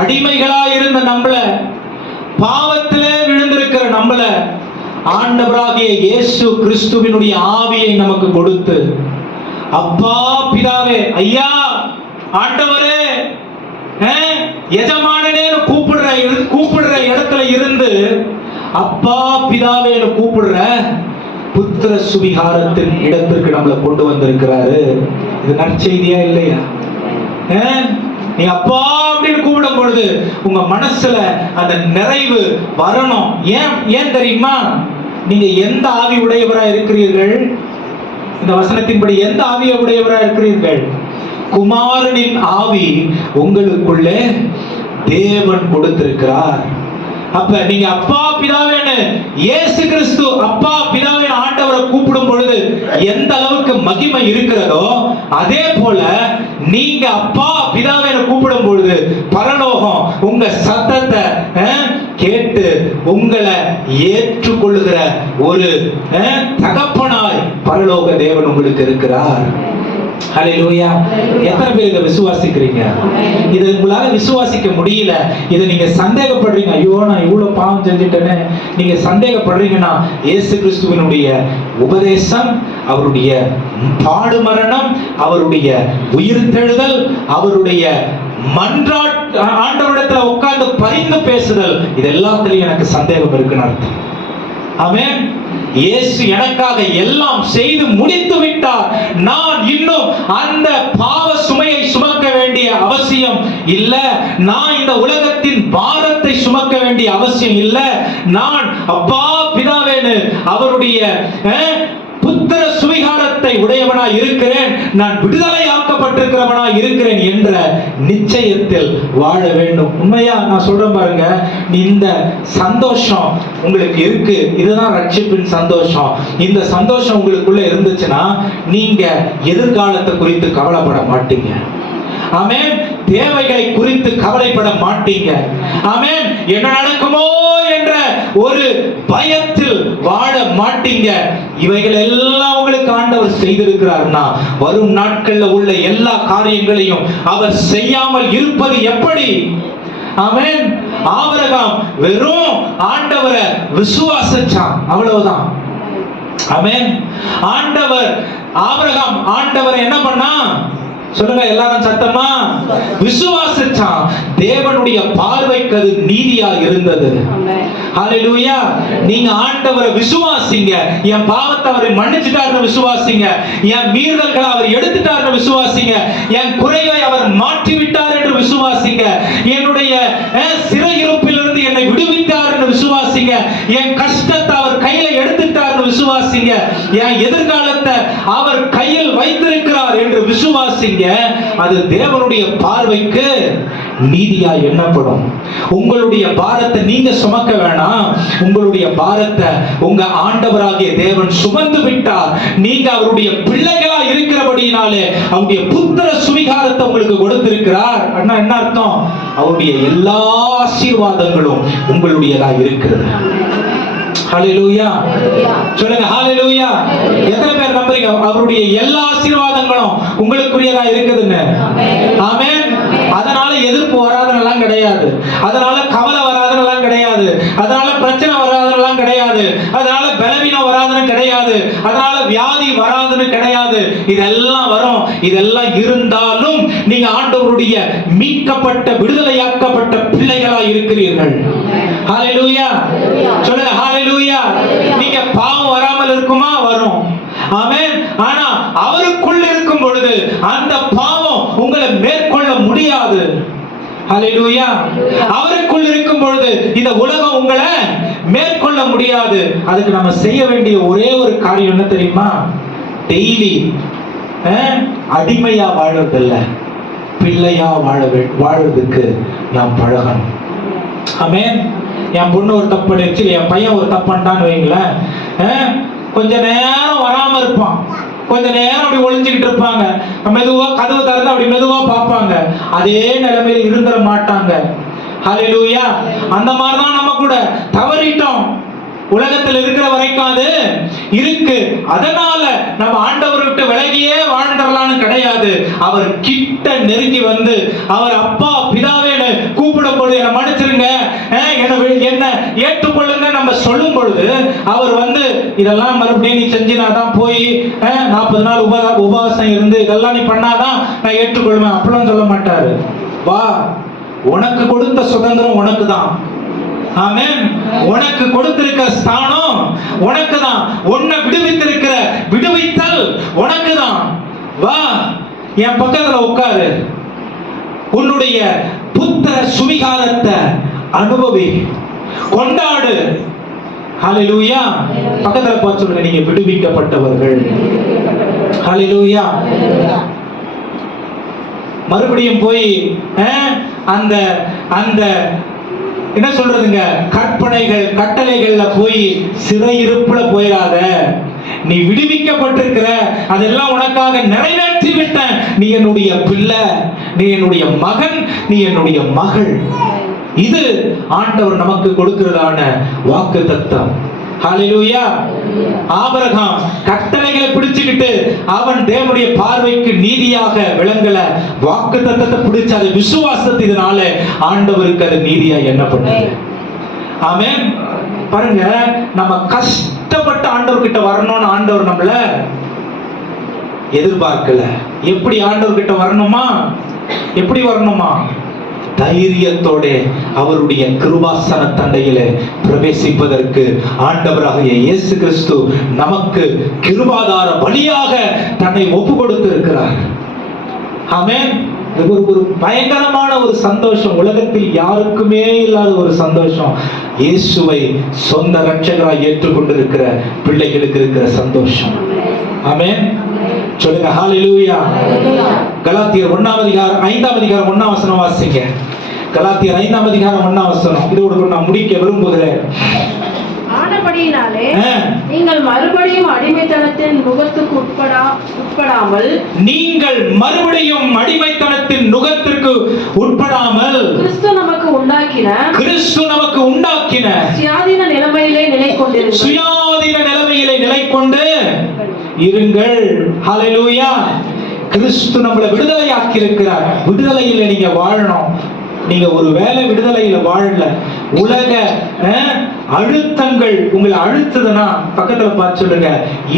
அடிமைகளாயிருந்த நம்மள, பாவத்திலே விழுந்திருக்கிற நம்மள ஆண்டவராகிய இயேசு கிறிஸ்துவினுடைய ஆவியை நமக்கு கொடுத்து, அப்பா பிதாவே, ஐயா ஆண்டவரே, எஜமானனே கூப்பிடுற இடத்துல இருந்து அப்பா பிதாவே கூப்பிடுற புத்திர சுவிகாரத்தின் இடத்திற்கு நம்மளை கொண்டு வந்திருக்கிறாரு. இது நற்செய்தியா இல்லையா? நீ அப்பா அப்படின்னு கூப்பிடும் பொழுது உங்க மனசுல அந்த நிறைவு வரணும். ஏன் தெரியுமா? நீங்க எந்த ஆவி உடையவரா இருக்கிறீர்கள்? இந்த வசனத்தின்படி எந்த ஆவியை உடையவரா இருக்கிறீர்கள்? குமாரனின் ஆவி உங்களுக்குள்ளே தேவன் கொடுத்திருக்கிறார். அப்ப நீங்க அப்பா பிதாவேன்னு இயேசு கிறிஸ்து அப்பா பிதாவே ஆண்டவரை கூப்பிடும் பொழுது எந்த அளவுக்கு மகிமை இருக்கிறதோ, அதே போல நீங்க அப்பா பிதாவேன்னு கூப்பிடும் பொழுது பரலோகம் உங்க சத்தத்தை கேட்டு உங்களை ஏற்றுக்கொள்ளுகிற ஒரு தகப்பனாய் பரலோக தேவன் உங்களுக்கு இருக்கிறார். ஹalleluya. எத்தனை பேர் இதை விசுவாசிக்கிறீங்க? இதை உங்களால விசுவாசிக்க முடியல, இதை நீங்க சந்தேகப்படுறீங்க. ஐயோ நான் இவ்வளவு பாவம் செஞ்சுட்டேன்னு நீங்க சந்தேகப்படுறீங்கன்னா, இயேசு கிறிஸ்துவினுடைய உபதேசம், அவருடைய பாடு மரணம், அவருடைய உயிர்த்தெழுதல், அவருடைய ஆண்டவரிடத்துல உட்கார்ந்து பரிந்து பேசுதல், இது எல்லாத்துலயும் எனக்கு சந்தேகம் இருக்குன்னு அர்த்தம். ஆமென். இயேசு எனக்காக எல்லாம் செய்து முடித்து விட்டார். நான் இன்னும் அந்த பாவ சுமையை சுமக்க வேண்டிய அவசியம் இல்ல. நான் இந்த உலகத்தின் பாரத்தை சுமக்க வேண்டிய அவசியம் இல்ல. நான் அப்பா பிதாவேன்னு அவருடைய புத்திர சுவிகாரத்தை உடையவனா இருக்கிறேன், நான் விடுதலை ஆக்கப்பட்டிருக்கிறவனா இருக்கிறேன் என்ற நிச்சயத்தில் வாழ வேண்டும். உண்மையா நான் சொல்றேன் பாருங்க, இந்த சந்தோஷம் உங்களுக்கு இருக்கு, இதுதான் ரட்சிப்பின் சந்தோஷம். இந்த சந்தோஷம் உங்களுக்குள்ள இருந்துச்சுன்னா நீங்க எதிர்காலத்தை குறித்து கவலைப்பட மாட்டீங்க. ஆமென். தேவைகளை குறித்து கவலைப்பட மாட்டீங்க. ஆமென். என்ன நடக்குமோ என்ற ஒரு பயத்தில் வாழ மாட்டீங்க. இவைகள் எல்லாம் உங்களுக்கு ஆண்டவர் செய்திருக்கிறார்னா, வரும் நாட்கள்ல உள்ள எல்லா காரியங்களையும் அவர் செய்யாமல் இருப்பது எப்படி? ஆமென். ஆபிரகாம் வெறும் ஆண்டவரை விசுவாசிச்சான், அவ்வளவுதான். ஆமென். ஆபிரகாம் ஆண்டவர் என்ன பண்ணா சொல்லுங்க எல்லாரும் சத்தமா? விசுவாசிச்சான். தேவனுடைய பார்வைக்கு அது நீதியா இருந்தது. ஹalleluya. நீங்க ஆண்டவரை விசுவாசிங்க. என் பாவத்தை அவர் மன்னிச்சிட்டார்னு விசுவாசிங்க. என் மீறல்களை அவர் எடுத்துட்டார்னு விசுவாசிங்க. என் குறைவை அவர் மாற்றி விட்டார் என்று விசுவாசிங்க. என்னுடைய சிறையிருப்பிலிருந்து என்னை விடுவித்தார்னு விசுவாசிங்க. என் கஷ்டத்தை அவர் கையில எடுத்துட்டார்னு விசுவாசிங்க. என் எதிர்காலத்தை அவர் கையில் வைத்திருக்கிறார் என்று விசுவாசிங்க. அது தேவனுடைய பார்வைக்கு நீதியா எண்ணப்படும். உங்களுடைய பாரத்தை நீங்க சுமக்க வேணாம். உங்களுடைய பாரத்தை உங்க ஆண்டவராகிய தேவன் சுமந்து விட்டார். நீங்க அவருடைய பிள்ளைகளா இருக்கிறபடியினாலே அவருடைய புத்திர சுவிகாரத்தை உங்களுக்கு கொடுத்திருக்கிறார். அண்ணா என்ன அர்த்தம்? அவருடைய எல்லா ஆசீர்வாதங்களும் உங்களுடையதா இருக்கிறது. ஹalleluya. சொல்லுங்க ஹalleluya. எத்தனை பேர் நம்புறீங்க அவருடைய எல்லா ஆசீர்வாதங்களும் உங்களுக்குரியதா இருக்குதுன்னு? ஆமென். அதனால எதிர்ப்பு வராதனெல்லாம் கிடையாது. அதனால கவலை வராதனெல்லாம் கிடையாது. அதனால பிரச்சனை வராதனெல்லாம் கிடையாது. அதனால பலவீனம் வராதன கிடையாது. கிடையாது, அதனால வியாதி வராதுன்னு கிடையாது. இதெல்லாம் வரும். இதெல்லாம் இருந்தாலும் நீங்க ஆண்டவருடைய மீட்கப்பட்ட விடுதலையாக்கப்பட்ட பிள்ளைகளா இருக்கிறீர்கள். ஹalleluya சொல்லுங்க, ஹalleluya. நீங்க பாவம் வராமல் இருக்குமா? வரும். ஆமென். ஆனா அவருக்குள் இருக்கும் பொழுது அந்த பாவம் உங்களை மேற்கொள்ள முடியாது. ஹalleluya. அவருக்குள் இருக்கும் பொழுது இந்த உலகம் உங்களை மேற்கொள்ள முடியாது. அதுக்கு நம்ம செய்ய வேண்டிய ஒரே ஒரு காரியம் என்ன தெரியுமா? டெய்லி அடிமையா வாழறதில்ல, பிள்ளையா வாழறதுக்கு நாம் பழகணும். ஆமென். என் பொண்ணு ஒரு தப்பு பண்ணிருச்சு, என் பையன் ஒரு தப்பு பண்ணிட்டான்னு வைங்களேன், கொஞ்ச நேரம் வராம இருப்பான், கொஞ்ச நேரம் அப்படி ஒளிஞ்சுக்கிட்டு இருப்பாங்க, மெதுவா கதவு திறந்து அப்படி மெதுவா பார்ப்பாங்க. அதே நிலைமையில இருந்துட மாட்டாங்க. ஹalleluya. அந்த மாதிரிதான் நம்ம கூட தவறிட்டோம். உலகத்தில் இருக்கிற வரைக்கும் அது இருக்கு. அதனால நம்ம ஆண்டவரை விட்டு விலகியே வாழ்ந்துடலான்னு கிடையாது. அவர் கிட்ட நெருங்கி வந்து அவர் அப்பா பிதாவேன்னு கூப்பிடும் பொழுது என்னை மன்னிச்சிருங்க, என்ன ஏற்றுக்கொள்ளுங்க நம்ம சொல்லும் பொழுது அவர் வந்து இதெல்லாம் மறுபடியும் நீ செஞ்சினாதான் போய் 40 நாள் உபவாசம் இருந்து இதெல்லாம் நீ பண்ணாதான் நான் ஏற்றுக்கொள்வேன் அப்படிலாம் சொல்ல மாட்டாரு. வா, உனக்கு கொடுத்த சுதந்திரம் உனக்கு தான். ஆமென். உனக்கு கொடுத்திருக்க ஸ்தானம் உனக்கு தான். உன்னை விடுவித்திருக்கிற விடுவித்தல் உனக்கு தான். வா, என் பக்கத்துல உட்காரு, உன்னுடைய புத்திர சுவிகாரத்தை அனுபவி, கொண்டாடு. ஹalleluya. பக்கத்துல பார்த்து சொல்லுங்க, நீங்க விடுவிக்கப்பட்டவர்கள். ஹalleluya. மறுபடியும் போய் அந்த அந்த என்ன சொல்றதுங்க, கற்பனைகள் கட்டளைகள்ல போய் சிறையிருப்புல போயிடாத. நீ விடுவிக்கப்பட்டிருக்கிற, அதெல்லாம் உனக்காக நிறைவேற்றி விட்டேன். நீ என்னுடைய பிள்ளை, நீ என்னுடைய மகன், நீ என்னுடைய மகள். இது ஆண்டவர் நமக்கு கொடுக்கிறதான வாக்குத்தத்தம். ஹalleluya. ஆபிரகாம் கட்டளைகளை பிடிச்சுக்கிட்டு அவன் தேவனுடைய பார்வைக்கு நீதியாக விளங்கல. வாக்குத்தத்தத்தை பிடிச்ச அது விசுவாசத்தினால ஆண்டவருக்கு அது நீதியா எண்ணப்பட்டது. ஆமென். பாருங்க, நம்ம கஷ்டப்பட்டு ஆண்டவர்கிட்ட வரணும்னு ஆண்டவர் நம்மள எதிர்பார்க்கல. எப்படி ஆண்டவர்கிட்ட வரணுமா? எப்படி வரணுமா? தைரியத்தோட அவருடைய கிருபாசன தண்டையில பிரவேசிப்பதற்கு ஆண்டவராகிய இயேசு கிறிஸ்து நமக்கு கிருபாதார பலியாக தன்னை ஒப்பு கொடுத்து இருக்கிறார். ஆமென். ஒரு பயங்கரமான ஒரு சந்தோஷம், உலகத்தில் யாருக்குமே இல்லாத ஒரு சந்தோஷம். இயேசுவை சொந்த இரட்சகராய் ஏற்றுக்கொண்டிருக்கிற பிள்ளைகளுக்கு இருக்கிற சந்தோஷம். ஆமென். சொல்லுங்க, ஹalleluya. கலாத்தியர் 1ஆம் அதிகாரம் 5ஆம் அதிகாரம் 1ஆம் வசனம் வாசிங்க. கலாத்தியர் 5ஆம் அதிகாரம் 1ஆம் வசனம். இதோடு நான் முடிக்க விரும்புகிறேன். ஆனபடியினாலே நீங்கள் மறுபடியும் அடிமைத்தனத்தின் நுகத்துக்கு உட்படாமல், நீங்கள் மறுபடியும் அடிமைத்தனத்தின் நுகத்திற்கு உட்படாமல் கிறிஸ்து நமக்கு உண்டாக்கின சுயாதீன நிலைமையிலே நிலை கொண்டிருங்கள். சுயாதீன நிலைமையிலே நிலை கொண்டு இருங்கள். ஹalleluya. கிறிஸ்து நம்மளை விடுதலையாக்கி இருக்கிறார். விடுதலையில் நீங்க வாழணும். நீங்க ஒரு வேளை விடுதலையில வாழல, உலக அழுத்தங்கள் உங்களை அழுத்துதுன்னா பக்கத்துல பார்த்து சொல்லுங்க,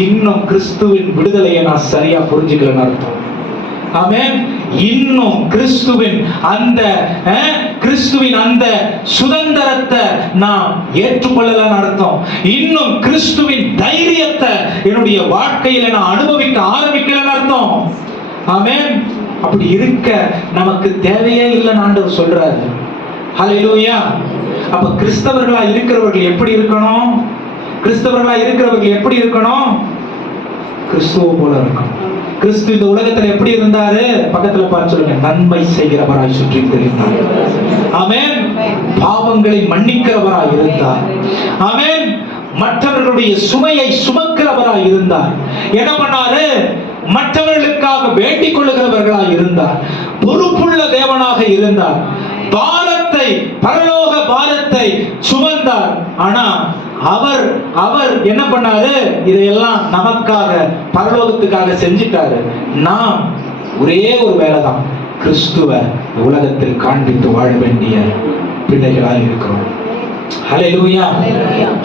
இன்னும் கிறிஸ்துவின் விடுதலையை நான் சரியா புரிஞ்சுக்கலன்னு அர்த்தம். ஆமென். இன்னும் கிறிஸ்துவின் அந்த சுதந்திரத்தை நான் ஏற்றுக்கொள்ளலன்னு அர்த்தம். இன்னும் கிறிஸ்துவின் தைரியத்தை என்னுடைய வாழ்க்கையில நான் அனுபவிக்க ஆரம்பிக்கலன்னு அர்த்தம். ஆமென். அப்படி இருக்க நமக்கு தேவையே இல்லைன்னு ஆண்டவர் சொல்றாரு. ஹalleluya. அப்ப கிறிஸ்தவர்களா இருக்கிறவர்கள் எப்படி இருக்கணும்? கிறிஸ்தவர்களா இருக்கிறவர்கள் எப்படி இருக்கணும்? கிறிஸ்துவ போல இருக்கணும். கிறிஸ்து இந்த உலகத்துல எப்படி இருந்தாரு? பக்கத்துல பார்த்து சொல்லுங்க, நன்மை செய்கிறவராய் சுற்றி தெரிந்தார். ஆமென். பாவங்களை மன்னிக்கிறவராய் இருந்தார். ஆமென். மற்றவர்களுடைய சுமையை சுமக்கிறவராய் இருந்தார். என்ன பண்ணாரு? மற்றவர்களுக்காக வேண்டிக் கொள்ளுகிறவர்களாக இருந்தார். பொறுப்புள்ள தேவனாக இருந்தார். பாரத்தை, பரலோக பாரத்தை சுமந்தார். ஆனா அவர் என்ன பண்ணாரு? இதையெல்லாம் நமக்காக பரலோகத்துக்காக செஞ்சிட்டாரு. நாம் ஒரே ஒரு வேலைதான், கிறிஸ்துவ உலகத்தில் காண்பித்து வாழ வேண்டிய பிள்ளைகளாக இருக்கிறோம். ஹalleluya.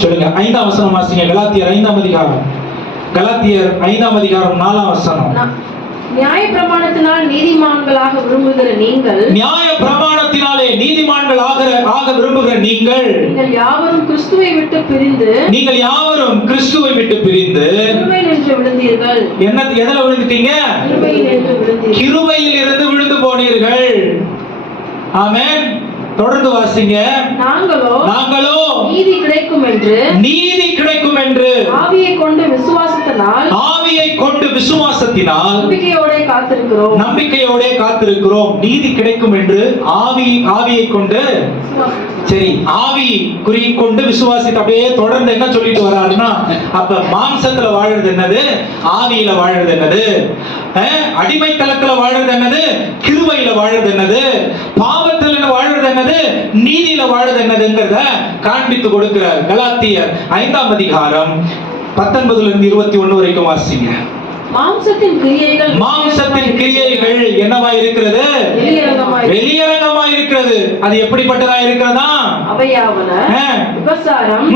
சொல்லுங்க, 5ஆம் வசனம் வாசிங்க. கலாத்தியர் 5ஆம் அதிகாரம் கலாத்தியர் 5ஆம் அதிகாரம் 4ஆம் வசனம். நியாயப்பிரமாணத்தினால் நீதிமான்களாக விரும்புகிற நீங்கள், நியாயப்பிரமாணத்தினாலே நீதிமான்கள் ஆக விரும்புகிற நீங்கள் யாவரும் கிறிஸ்துவை விட்டு பிரிந்து, கிருபையில் நின்று விழுந்தீர்கள். எதுல விழுந்துட்டீங்க? கிருபையில் இருந்து விழுந்து போனீர்கள். ஆமென். தொடர்ந்து வாசிங்க. நாங்களோ நீதி கிடைக்கும் என்று ஆவியை கொண்டு விசுவாசத்தினால் நம்பிக்கையோட காத்திருக்கிறோம். நீதி கிடைக்கும் என்று ஆவியை கொண்டு, சரி, ஆவி குறி கொண்டு விசுவாசித்து அப்படியே தொடர்ந்து என்ன சொல்லிட்டு வர்றாருன்னா, அப்ப மாம்சத்துல வாழறது என்னது, ஆவியில வாழறது என்னது, அடிமைத்தளத்துல வாழறது என்னது, கிருபையில வாழறது என்னது, பாவத்துல வாழறது என்னது, நீதியில வாழறது என்னதுங்கிறத காண்பித்து கொடுக்கிறார். கலாத்தியர் 5ஆம் அதிகாரம் 19 இருந்து 21 வரைக்கும் வாசிங்க. மாம்சத்தின் கிரியைகள் என்னவா இருக்கிறது? வெளியரங்கமா இருக்கிறது. அது எப்படிப்பட்டதா இருக்கிறதா? அவையாவன விபசாரம்,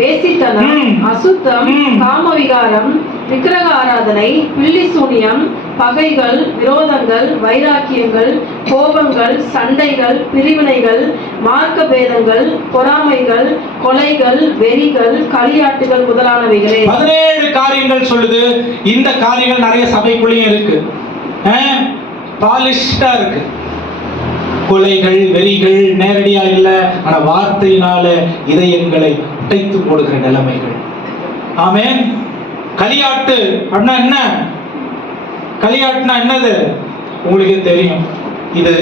வேசித்தனம், அசுத்தம், காமவிகாரம், விக்கிரக ஆராதனை, பில்லி சூனியம், பகைகள், விரோதங்கள், வைராக்கியங்கள், கோபங்கள், சண்டைகள், பிரிவினைகள், மார்க்க பேதங்கள், பொறாமைகள், கொலைகள், வெறிகள், களியாட்டுகள் முதலானவைகளே. 17 காரியங்கள் சொல்லுது. இந்த காரியங்கள் நிறைய சபைக்குள்ளேயும் இருக்கு. பாலிஷ்டா இருக்கு. கொலைகள், வெறிகள் நேரடியா இல்ல, ஆனா வார்த்தையினால இதயங்களை உடைத்து போடுகிற நிலைமைகள். ஆமென். களியாட்டு அப்படின்னா என்ன? களியாட்டுனா என்னது உங்களுக்கு தெரியும். இது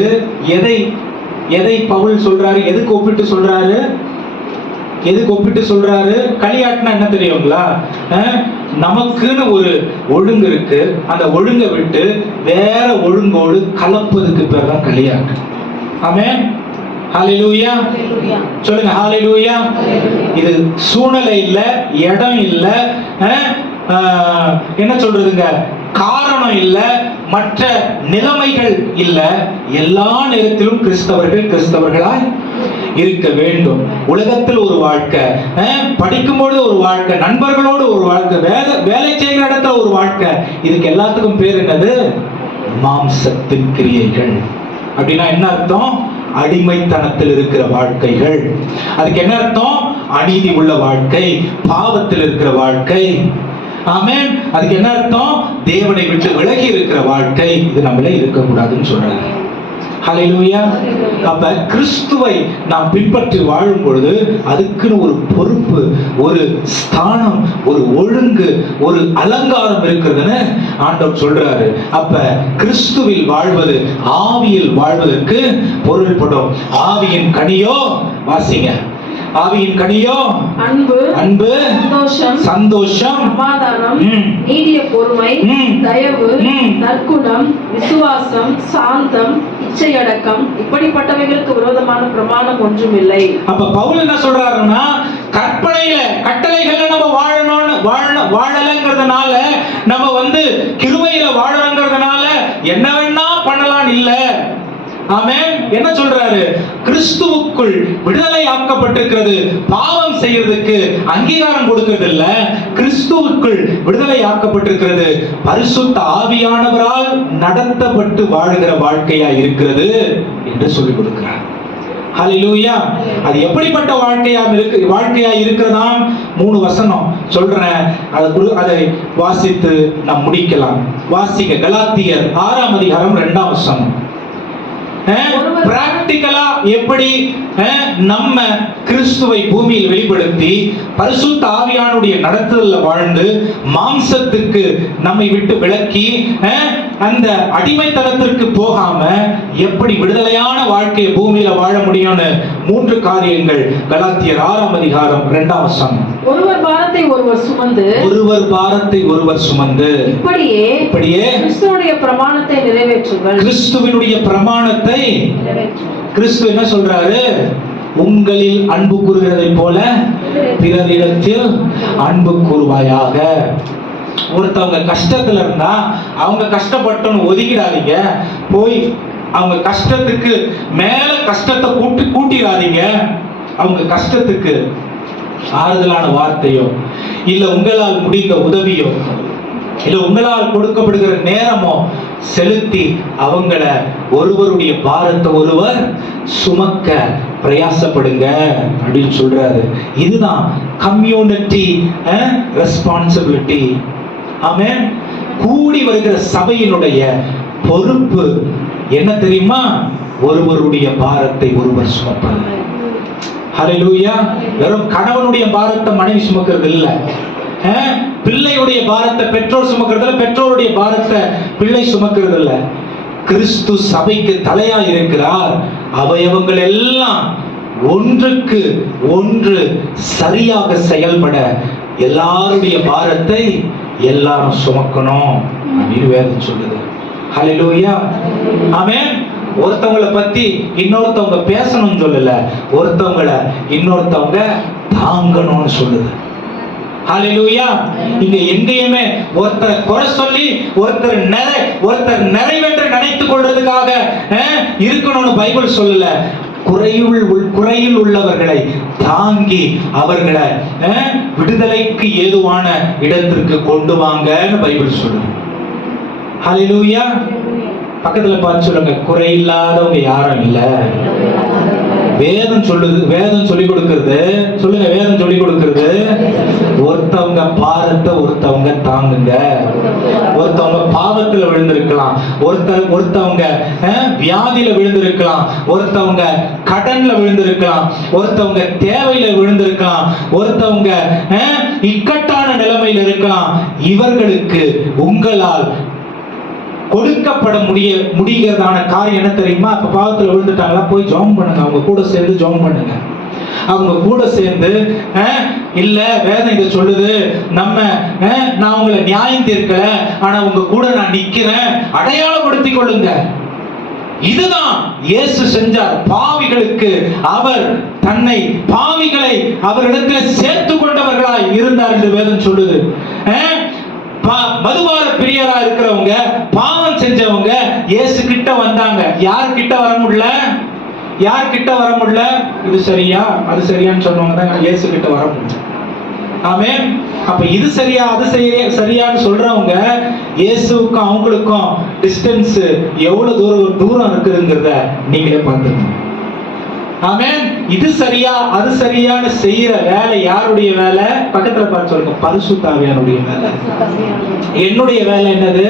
எதை பவுல் சொல்றாரு? எதுக்கு ஒப்பிட்டு சொல்றாரு? களியாட்டுனா என்ன தெரியுங்களா? நமக்குன்னு ஒரு ஒழுங்கு இருக்கு. அந்த ஒழுங்கை விட்டு வேற ஒழுங்கோடு கலப்பதுக்கு பேர் தான் களியாட்டு. ஆமென். ஹalleluya. சொல்லுங்க ஹalleluya. இது சூழ்நிலை இல்ல, இடம் இல்ல, என்ன சொல்றதுங்க, காரணம் இல்ல, மற்ற நிலைமைகள் இல்ல. எல்லா நேரத்திலும் கிறிஸ்தவர்களாய் இருக்க வேண்டும். உலகத்தில் ஒரு வாழ்க்கை, படிக்கும்போது ஒரு வாழ்க்கை, நண்பர்களோடு ஒரு வாழ்க்கை, வேலை செய்கிற இடத்துல ஒரு வாழ்க்கை. இதுக்கு எல்லாத்துக்கும் பேர் என்னது? மாம்சத்தின் கிரியைகள். அப்படின்னா என்ன அர்த்தம்? அடிமைத்தனத்தில் இருக்கிற வாழ்க்கைகள். அதுக்கு என்ன அர்த்தம்? அநீதி உள்ள வாழ்க்கை, பாவத்தில் இருக்கிற வாழ்க்கை. ஆமென். அதுக்கு என்ன அர்த்தம்? தேவனை விட்டு விலகி இருக்கிற வாழ்க்கை. இது நம்மளே இருக்கக்கூடாதுன்னு சொல்றாங்க. ஹalleluya. அப்ப கிறிஸ்துவை நாம் பின்பற்றி வாழும் பொழுது அதுக்குன்னு ஒரு பொறுப்பு, ஒரு ஸ்தானம், ஒரு ஒழுங்கு, ஒரு அலங்காரம் இருக்கிறதுன்னு ஆண்டவர் சொல்றாரு. அப்ப கிறிஸ்துவில் வாழ்வது, ஆவியில் வாழ்வதற்கு பொருள்படும். ஆவியின் கனியோ வாசிங்க. ஆவியின் கனியோ அன்பு, சந்தோஷம், சமாதானம், நீடிய பொறுமை, தயவு, நற்குணம், விசுவாசம், சாந்தம், இச்சையடக்கம், இப்படிப்பட்டவைகளுக்கு விரோதமான பிரமாணம் ஒன்றும் இல்லை. அப்ப பவுல் என்ன சொல்றாருன்னா, கட்டளைகளை நம்ம வாழலங்கிறதுனால, நம்ம கிருபையில வாழறங்கிறதுனால என்ன வேணா பண்ணலாம் இல்ல. ஆமென். என்ன சொல்றாரு? கிறிஸ்துவுக்குள் விடுதலை ஆக்கப்பட்டிருக்கிறது. பாவம் செய்யறதுக்கு அங்கீகாரம் கொடுக்கிறது இல்ல, கிறிஸ்துவுக்குள் விடுதலை ஆக்கப்பட்டிருக்கிறது. பரிசுத்த ஆவியானவரால் நடத்தப்பட்டு வாழுகிற வாழ்க்கையா இருக்கிறது என்று சொல்லிக் கொடுக்கிறார். ஹalleluya. அது எப்படிப்பட்ட வாழ்க்கையா இருக்கிறதாம்? 3 வசனம் சொல்றேன். அதை வாசித்து நாம் முடிக்கலாம். வாசிங்க. கலாத்தியர் 6ஆம் அதிகாரம் 2ஆம் வசனம். பிராக்டிகலா எப்படி நம்ம கிறிஸ்துவை பூமியில் வெளிப்படுத்தி பரிசுத்த ஆவியானுடைய நடத்துதல்ல வாழ்ந்து மாம்சத்துக்கு நம்மை விட்டு விலக்கி அந்த அடிமைத்தனத்திற்கு போகாம எப்படி விடுதலையான வாழ்க்கையை பூமியில வாழ முடியும்னு 3 காரியங்கள். கலாத்தியர் 6ஆம் அதிகாரம் 2ஆம் வசனம். ஒருவர் பாரத்தை ஒருவர் சுமந்து இப்படியே கிறிஸ்துவினுடைய பிரமாணத்தை நிறைவேற்றுங்கள். கிறிஸ்துவினுடைய பிரமாணத்தை கிறிஸ்து என்ன சொல்றாரு? உங்களில் அன்பு கூறுகிறதை போல பிறரிடத்தில் அன்பு கூறுவாயாக. ஒருத்தவங்க கஷ்டத்துல இருந்தா அவங்க கஷ்டப்பட்டோன்னு ஒதுக்கிடாதீங்க. போய் அவங்க கஷ்டத்துக்கு மேல கஷ்டத்தை கூட்டிடாதீங்க. அவங்க கஷ்டத்துக்கு ஆறுதலான வார்த்தையோ, இல்ல உங்களால் முடிந்த உதவியோ, இல்ல உங்களால் கொடுக்கப்படுகிற நேரமோ செலுத்தி அவங்கள ஒருவருடைய பாரத்தை ஒருவர் சுமக்க பிரயாசப்படுங்க அப்படின்னு சொல்றாரு. இதுதான் கம்யூனிட்டி ரெஸ்பான்சிபிலிட்டி. ஆமென். கூடி வருகிற சபையினுடைய பொறுப்பு என்ன தெரியுமா? ஒருவருடைய பாரத்தை ஒருவர் சுமப்பது. ஹல்லேலூயா. வெறும் கணவனுடைய பாரத்தை மனைவி சுமக்கிறது இல்ல, பிள்ளையுடைய பாரத்தை பெற்றோர் சுமக்கிறது இல்ல, பெற்றோருடைய பாரத்தை பிள்ளை சுமக்கிறது இல்ல. கிறிஸ்து சபைக்கு தலையா இருக்கிறார். அவயவங்கள் எல்லாம் ஒன்றுக்கு ஒன்று சரியாக செயல்பட எல்லாருடைய பாரத்தை எல்லாரும் சுமக்கணும் அப்படின்னு வேதம் சொல்லுது. ஹல்லேலூயா. ஆமென். ஒருத்தவங்களை பத்தி இன்னொருத்தவங்க பேசணும்னு சொல்லல, ஒருத்தவங்களை இன்னொருத்தவங்க தாங்கணும்னு சொல்லுது. ஹல்லேலூயா. இங்க எங்கேயுமே ஒருத்தர் குறை சொல்லி ஒருத்தர் நிறைவேற்ற நினைத்துக் கொள்றதுக்காக இருக்கணும்னு பைபிள் சொல்லல. குறையில் உள்ளவர்களை தாங்கி அவர்களை விடுதலைக்கு ஏதுவான இடத்திற்கு கொண்டு வாங்கன்னு பைபிள் சொல்லுது. ஹல்லேலூயா. பக்கத்துல பார்த்து சொல்லுங்க, குறையில்லாதவங்க யாரும் இல்ல. வேதம் சொல்லுது, வேதம் சொல்லிக் கொடுக்கிறது. சொல்லுங்க, வேதம் சொல்லிக் கொடுக்கிறது. ஒருத்தவங்க பாரத்தை ஒருத்தவங்க தாங்குங்க. ஒருத்தவங்க பாவத்துல விழுந்திருக்கலாம், ஒருத்தவங்க வியாதியில விழுந்திருக்கலாம், ஒருத்தவங்க கடன்ல விழுந்திருக்கலாம், ஒருத்தவங்க தேவையில விழுந்திருக்கலாம், ஒருத்தவங்க இக்கட்டான நிலைமையில இருக்கலாம். இவர்களுக்கு உங்களால் கொடுக்கப்பட முடிகிறதான காரியம் என்ன தெரியுமா? இப்ப பாவத்துல விழுந்துட்டாங்களா, போய் ஜெபம் பண்ணுங்க, அவங்க கூட சேர்ந்து ஜெபம் பண்ணுங்க. அவங்க கூட சேர்ந்து இல்ல வேதம் இதை சொல்லுது, நான் உங்களை நியாயம் தீர்க்கல, ஆனா உங்க கூட நான் நிக்கிறேன், அடையாளப்படுத்திக் கொள்ளுங்க. இதுதான் இயேசு செஞ்சார். பாவிகளுக்கு அவர் தன்னை பாவிகளை அவரிடத்தில் சேர்த்து கொண்டவர்களாய் இருந்தார் என்று வேதம் சொல்லுது. மதுபான பிரியரா இருக்கிறவங்க, பாவம் செஞ்சவங்க இயேசு கிட்ட வந்தாங்க. யார் கிட்ட வர முடியல? யார் கிட்ட வர முடியல? இது சரியா அது சரியான்னு சொன்னவங்க தான் இயேசு கிட்ட வர முடியல. ஆமென். அப்ப இது சரியா அது சரியான்னு சொல்றவங்க இயேசுவுக்கும் அவங்களுக்கும் டிஸ்டன்ஸ் எவ்வளவு தூரம் இருக்குதுங்கிறத நீங்களே பார்த்துக்கணும். ஆமென். இது சரியா அது சரியான்னு செய்யற வேலை யாருடைய வேலை? பக்கத்துல பார்த்து சொல்லுங்க, பரிசுத்த ஆவியானுடைய வேலை. என்னுடைய வேலை என்னது?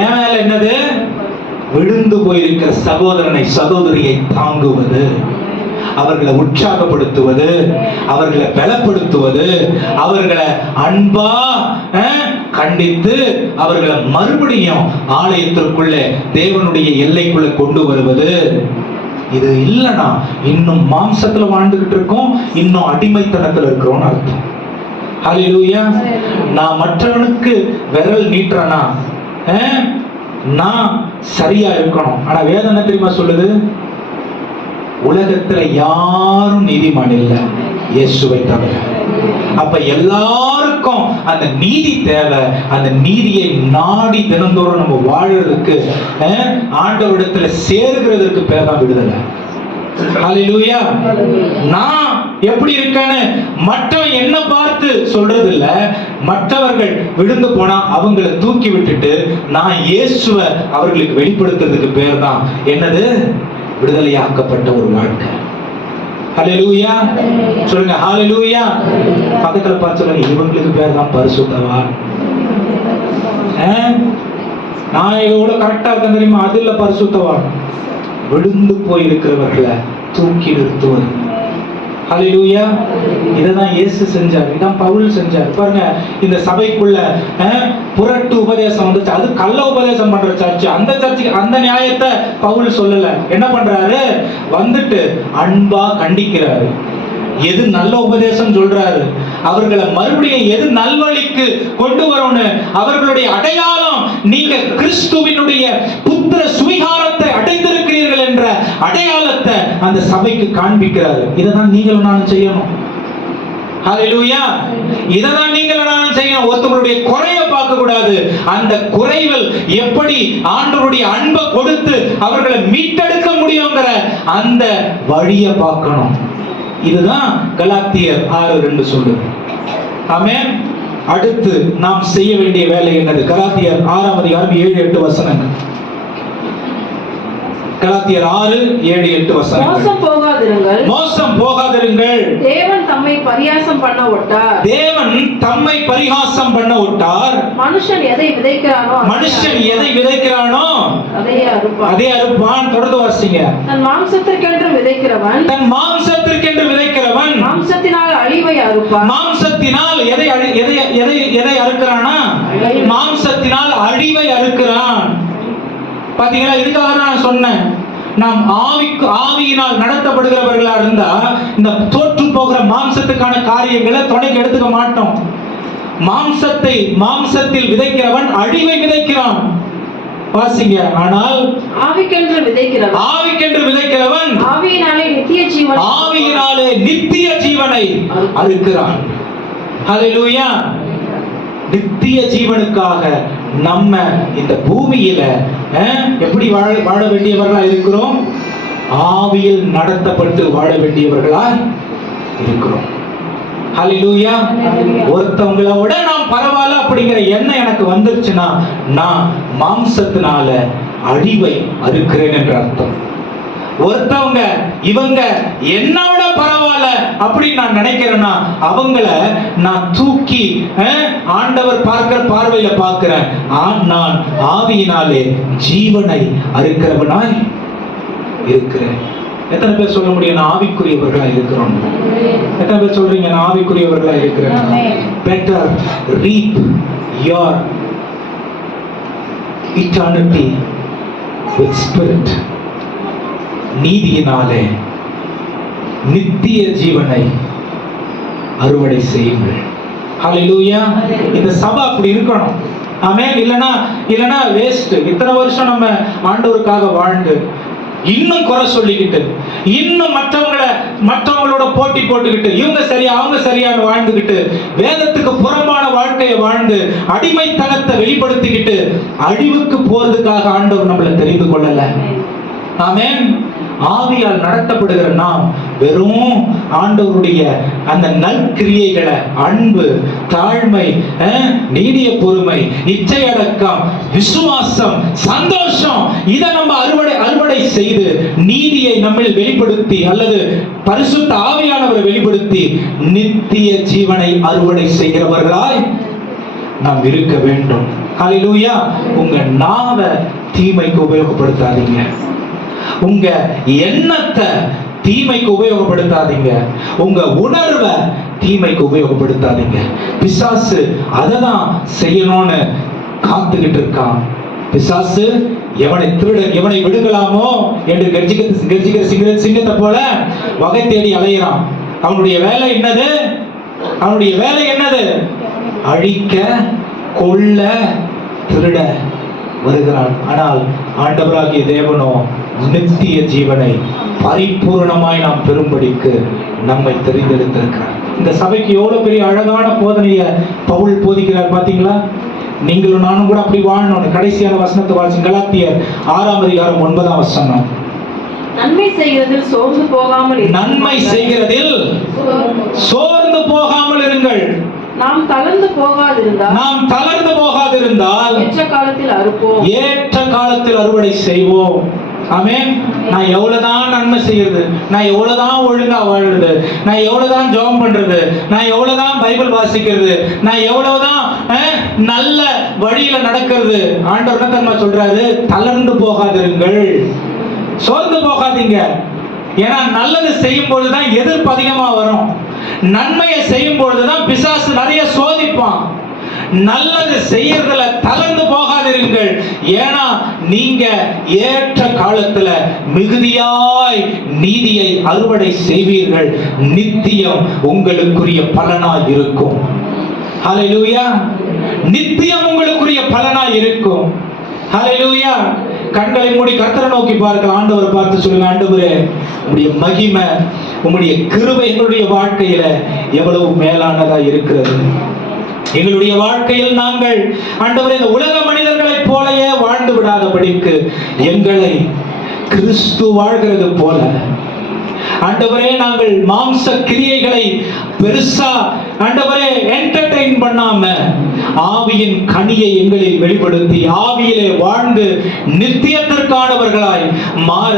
என் வேலை என்னது? விழுந்து போயிருக்கிற சகோதரனை சகோதரியை தாங்குவது, அவர்களை உற்சாகப்படுத்துவது, அவர்களை பலப்படுத்துவது, அவர்களை அன்பா கண்டித்து அவர்களை மறுபடியும் ஆலயத்திற்குள்ள தேவனுடைய எல்லைக்குள்ள கொண்டு வருவது. இது இல்லைன்னா இன்னும் மாம்சத்துல வாழ்ந்துகிட்டு இருக்கோம், இன்னும் அடிமைத்தனத்துல இருக்கிறோம்னு அர்த்தம். ஹல்லேலூயா. நான் மற்றவனுக்கு விரல் நீட்டுறேனா நான் சரியா இருக்கணும். ஆனா வேதம் என்ன தெரியுமா சொல்லுது? உலகத்துல யாரும் நீதிமான் இல்லை, இயேசுவை தவிர. அப்ப எல்லாருக்கும் அந்த நீதி தேவை. அந்த நீதியை நாடி தினந்தோறும் நம்ம வாழறதுக்கு, ஆண்டவரிடத்துல சேர்கிறதுக்கு பேர் தான் விடுதலை. ஹல்லேலூயா. நான் எப்படி இருக்கேன்னு மற்றவன் என்ன பார்த்து சொல்றது இல்ல. மற்றவர்கள் விழுந்து போனா அவங்களை தூக்கி விட்டுட்டு நான் இயேசுவை அவர்களுக்கு வெளிப்படுத்துறதுக்கு பேர் தான் என்னது? விடுதலையாக்கப்பட்ட ஒரு வாழ்க்கை. ஹல்லேலூயா. சொல்லுங்க, ஹல்லேலூயா. பக்கத்துல பார்த்து சொல்லுங்க, இவங்களுக்கு பேர் தான் பரிசுத்தவான். நான் எவ்வளவு கரெக்டா இருக்கேன் தெரியுமா? அது இல்ல பரிசுத்தவான். விழுந்து போயிருக்கிறவர்களை தூக்கி நிறுத்துவது. ஹல்லேலூயா. இததான் இயேசு செஞ்சார், இதான் பவுல் செஞ்சார். பாருங்க, இந்த சபைக்குள்ள புரட்டு உபதேசம் வந்துச்சு, அது கள்ள உபதேசம் பண்ற சர்ச்சு. அந்த சர்ச்சுக்கு அந்த நியாயத்தை பவுல் சொல்லல. என்ன பண்றாரு? வந்துட்டு அன்பா கண்டிக்கிறாரு. எது நல்ல உபதேசம் சொல்றாரு, அவர்களை மறுபடியும் எது நல்வழிக்கு கொண்டு வரணும், அவர்களுடைய அடையாளம் நீங்க கிறிஸ்துவினுடைய புத்திர சுவிகாரத்தை அடைந்திருக்கிறீர்கள் என்ற அடையாளத்தை அந்த சபைக்கு காண்பிக்கிறாரு. இதைதான் நீங்களும் நானும் செய்யணும். ஹல்லேலூயா. இதைதான் நீங்களும் நானும் செய்யணும். ஒருத்தவங்களுடைய குறைய பார்க்க கூடாது, அந்த குறைவில் எப்படி ஆண்டவருடைய அன்பை கொடுத்து அவர்களை மீட்டெடுக்க முடியுங்கிற அந்த வழியை பார்க்கணும். இதுதான் கலாத்தியர் 6:2 சொல்லுது. ஆமென். அடுத்து நாம் செய்ய வேண்டிய வேலை என்னது? கலாத்தியர் 6:7-8 வசனங்கள். கலாத்தியர் 6:7-8 வசனங்கள். மோசம் போகாதிருங்கள், மோசம் போகாதிருங்கள். தேவன் தம்மை பரியாசம் பண்ண விட்டார். தேவன் தம்மை பரிகாசம் பண்ண விட்டார். மனுஷன் எதை விதைக்கிறானோ அதே அறுப்பான். தொடர்ந்து வாசிங்க. தன் மாம்சத்திற்கென்று விதைக்கிறவன் மாம்சத்தினால் அழிவை அறுப்பான். மாம்சத்தினால் எதை அறுக்கிறானா? மாம்சத்தினால் அழிவை அறுக்கிறான். பாத்தீங்களா? இதுக்காக நான் சொன்னேன், நாம் ஆவியினால் நடத்தப்படுகிறவர்களா இருந்தா இந்த தோற்று போகிற மாம்சத்துக்கான காரியங்களை துணைக்கு எடுத்துக்க மாட்டோம். மாம்சத்தில் விதைக்கிறவன் அழிவை விதைக்கிறான். வாசிங்க. ஆனால் ஆவிக்கென்று விதைக்கிறவன் ஆவியினாலே நித்திய ஜீவனை அறுக்கிறான். ஹல்லேலூயா. நித்திய ஜீவனுக்காக நம்ம இந்த பூமியில எப்படி வாழ வேண்டியவர்களா இருக்கிறோம்? ஆவியில் நடத்தப்பட்டு வாழ வேண்டியவர்களா இருக்கிறோம். ஹல்லேலூயா. ஒருத்தவங்கள விட நான் பரவாயில்ல அப்படிங்கிற எண்ணம் எனக்கு வந்துருச்சுன்னா நான் மாம்சத்தினால அழிவை அறுக்கிறேன் என்ற அர்த்தம். ஒருத்தவங்க இவங்க என்னோட பரவாயில்ல அப்படின்னு நான் நினைக்கிறேன்னா அவங்கள நான் தூக்கி ஆண்டவர் பார்க்கிற பார்வையில பார்க்கிறேன். நான் ஆவியினாலே ஜீவனை அறுக்கிறவனாய் இருக்கிறேன். எத்தனை பேர் சொல்ல முடியும் நான் ஆவிக்குரியவர்களா இருக்கிறோம்? எத்தனை பேர் சொல்றீங்க நான் ஆவிக்குரியவர்களா இருக்கிறேன்? Better ரீப் your eternity with spirit. நீதியினாலே நித்திய ஜீவனை அறுவடை செய்யுங்கள். ஹல்லேலூயா. இந்த சபை அப்படி இருக்கணும். ஆமென். இல்லனா வேஸ்ட். இத்தனை வருஷம் நம்ம ஆண்டவருக்காக வாழ்ந்து இன்னும் குறை சொல்லிக்கிட்டு இன்னும் மற்றவங்களோட போட்டி போட்டுக்கிட்டு இவங்க சரியா அவங்க சரியான வாழ்ந்துகிட்டு வேதத்துக்கு புறம்பான வாழ்க்கையை வாழ்ந்து அடிமைத்தனத்தை வெளிப்படுத்திக்கிட்டு அழிவுக்கு போறதுக்காக ஆண்டவர் நம்மளை தெரிந்து கொள்ளல. ஆமென். ஆவியால் நடத்தப்படுகிற நாம் வெறும் ஆண்டவருடைய அந்த நற்கிரியைகளை, அன்பு, தாழ்மை, நீடிய பொறுமை, இச்சையடக்கம், விசுவாசம், சந்தோஷம், இதை நம்ம அறுவடை செய்து நீதியை நம்மில் வெளிப்படுத்தி அல்லது பரிசுத்த ஆவியானவரை வெளிப்படுத்தி நித்திய ஜீவனை அறுவடை செய்கிறவர்களாய் நாம் இருக்க வேண்டும். ஹல்லேலூயா. உங்க நாவை தீமைக்கு உபயோகப்படுத்தாதீங்க. உங்க எண்ணத்தை தீமைக்கு உபயோகப்படுத்தாதீங்க. உங்க உணர்வை தீமைக்கு உபயோகப்படுத்தாதீங்க. பிசாசு அததான் செய்யணும்னு காத்துக்கிட்டு இருக்கான். பிசாசு எவனை விடுங்கலாமோ என்று கர்ஜிக்கிற சிங்கத்தை போல வகை தேடி அலைகிறான். அவனுடைய வேலை என்னது? அழிக்க, கொல்ல, திருட வருகிறான். ஆனால் ஆண்டவராகிய தேவனோ நித்திய ஜீவனை பரிபூர்ணமாய் நாம் பெறும்படிக்கு நம்மை தெரிந்தெடுத்திருக்கிறார். இந்த சபைக்கு எவ்வளவு பெரிய அழகான போதனைய பவுல் போதிக்கிறார் பாத்தீங்களா? நீங்களும் நானும் கூட அப்படி வாழணும். கடைசியான வசனத்தை வாசி. கலாத்தியர் 6:9 வசனம். நன்மை செய்கிறதில் சோர்ந்து போகாமல் இருங்கள். நாம் தளர்ந்து போகாதிருந்தால் ஏற்ற காலத்தில் அறுவடை செய்வோம். ஆமென். நான் எவ்வளவுதான் நன்மை செய்யறது, நான் எவ்வளவுதான் ஒழுங்கா வாழ்றது, நான் எவ்வளவுதான் ஜெபம் பண்றது, நான் எவ்வளவுதான் பைபிள் வாசிக்கிறது, நான் எவ்வளவுதான் நல்ல வழியில நடக்கிறது, ஆண்டவர் என்ன தெரியுமா சொல்றாரு? தளர்ந்து போகாதிருங்கள், சோர்ந்து போகாதீங்க. ஏன்னா நல்லது செய்யும் பொழுதுதான் எதிர்ப்பு அதிகமா வரும். நன்மையை செய்யும் பொழுதுதான் பிசாசு நிறைய சோதிப்பான். நல்லது செய்யறதுல தளர்ந்து போகாதிருங்கள். ஏன்னா நீங்க ஏற்ற காலத்துல மிகுதியாய் நீதியை அறுவடை செய்வீர்கள். நித்தியம் உங்களுக்குரிய பலனாய் இருக்கும். ஹல்லேலூயா. நித்தியம் உங்களுக்குரிய பலனாய் இருக்கும். ஹல்லேலூயா. கண்களை மூடி கர்த்தரை நோக்கி பார்க்க ஆண்டவரை பார்த்து சொல்லுங்க, ஆண்டவரே உம்முடைய மகிமை, உம்முடைய கிருபை எங்களுடைய வாழ்க்கையில எவ்வளவு மேலானதா இருக்கிறது. எங்களுடைய வாழ்க்கையில் நாங்கள் ஆண்டவரே இந்த உலக மனிதர்களைப் போலவே வாழ்ந்து விடாதபடிக்கு எங்களை கிறிஸ்து வாழ்கிறது போல ஆண்டவரே நாங்கள் மாம்ச கிரியைகளை பெருசா ஆண்டவரே என்டர்டெயின் பண்ணாம ஆவியின் கனியை எங்களில் வெளிப்படுத்தி ஆவியிலே வாழ்ந்து நித்தியத்திற்கானவர்களாய் மாற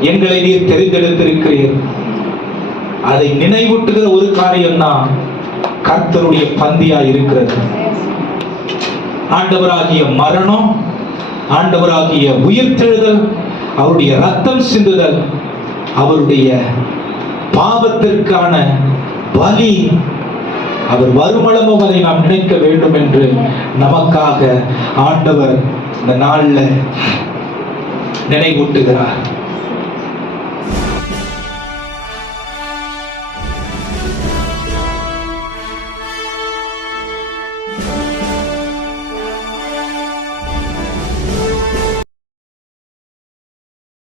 எங்களை நீர் தெரிந்தெடுத்திருக்கிறீர். அதை நினைவூட்டுகிற ஒரு காரியம் தான் கர்த்தருடைய பந்தியாய் இருக்கிறது. ஆண்டவராகிய மரணம், ஆண்டவராகிய உயிர்த்தெழுதல், அவருடைய ரத்தம் சிந்துதல், அவருடைய பாவத்திற்கான பலி, அவர் வருமளவும் அதை நாம் நினைக்க வேண்டும் என்று நமக்காக ஆண்டவர் இந்த நாள்ல நினைவூட்டுகிறார்.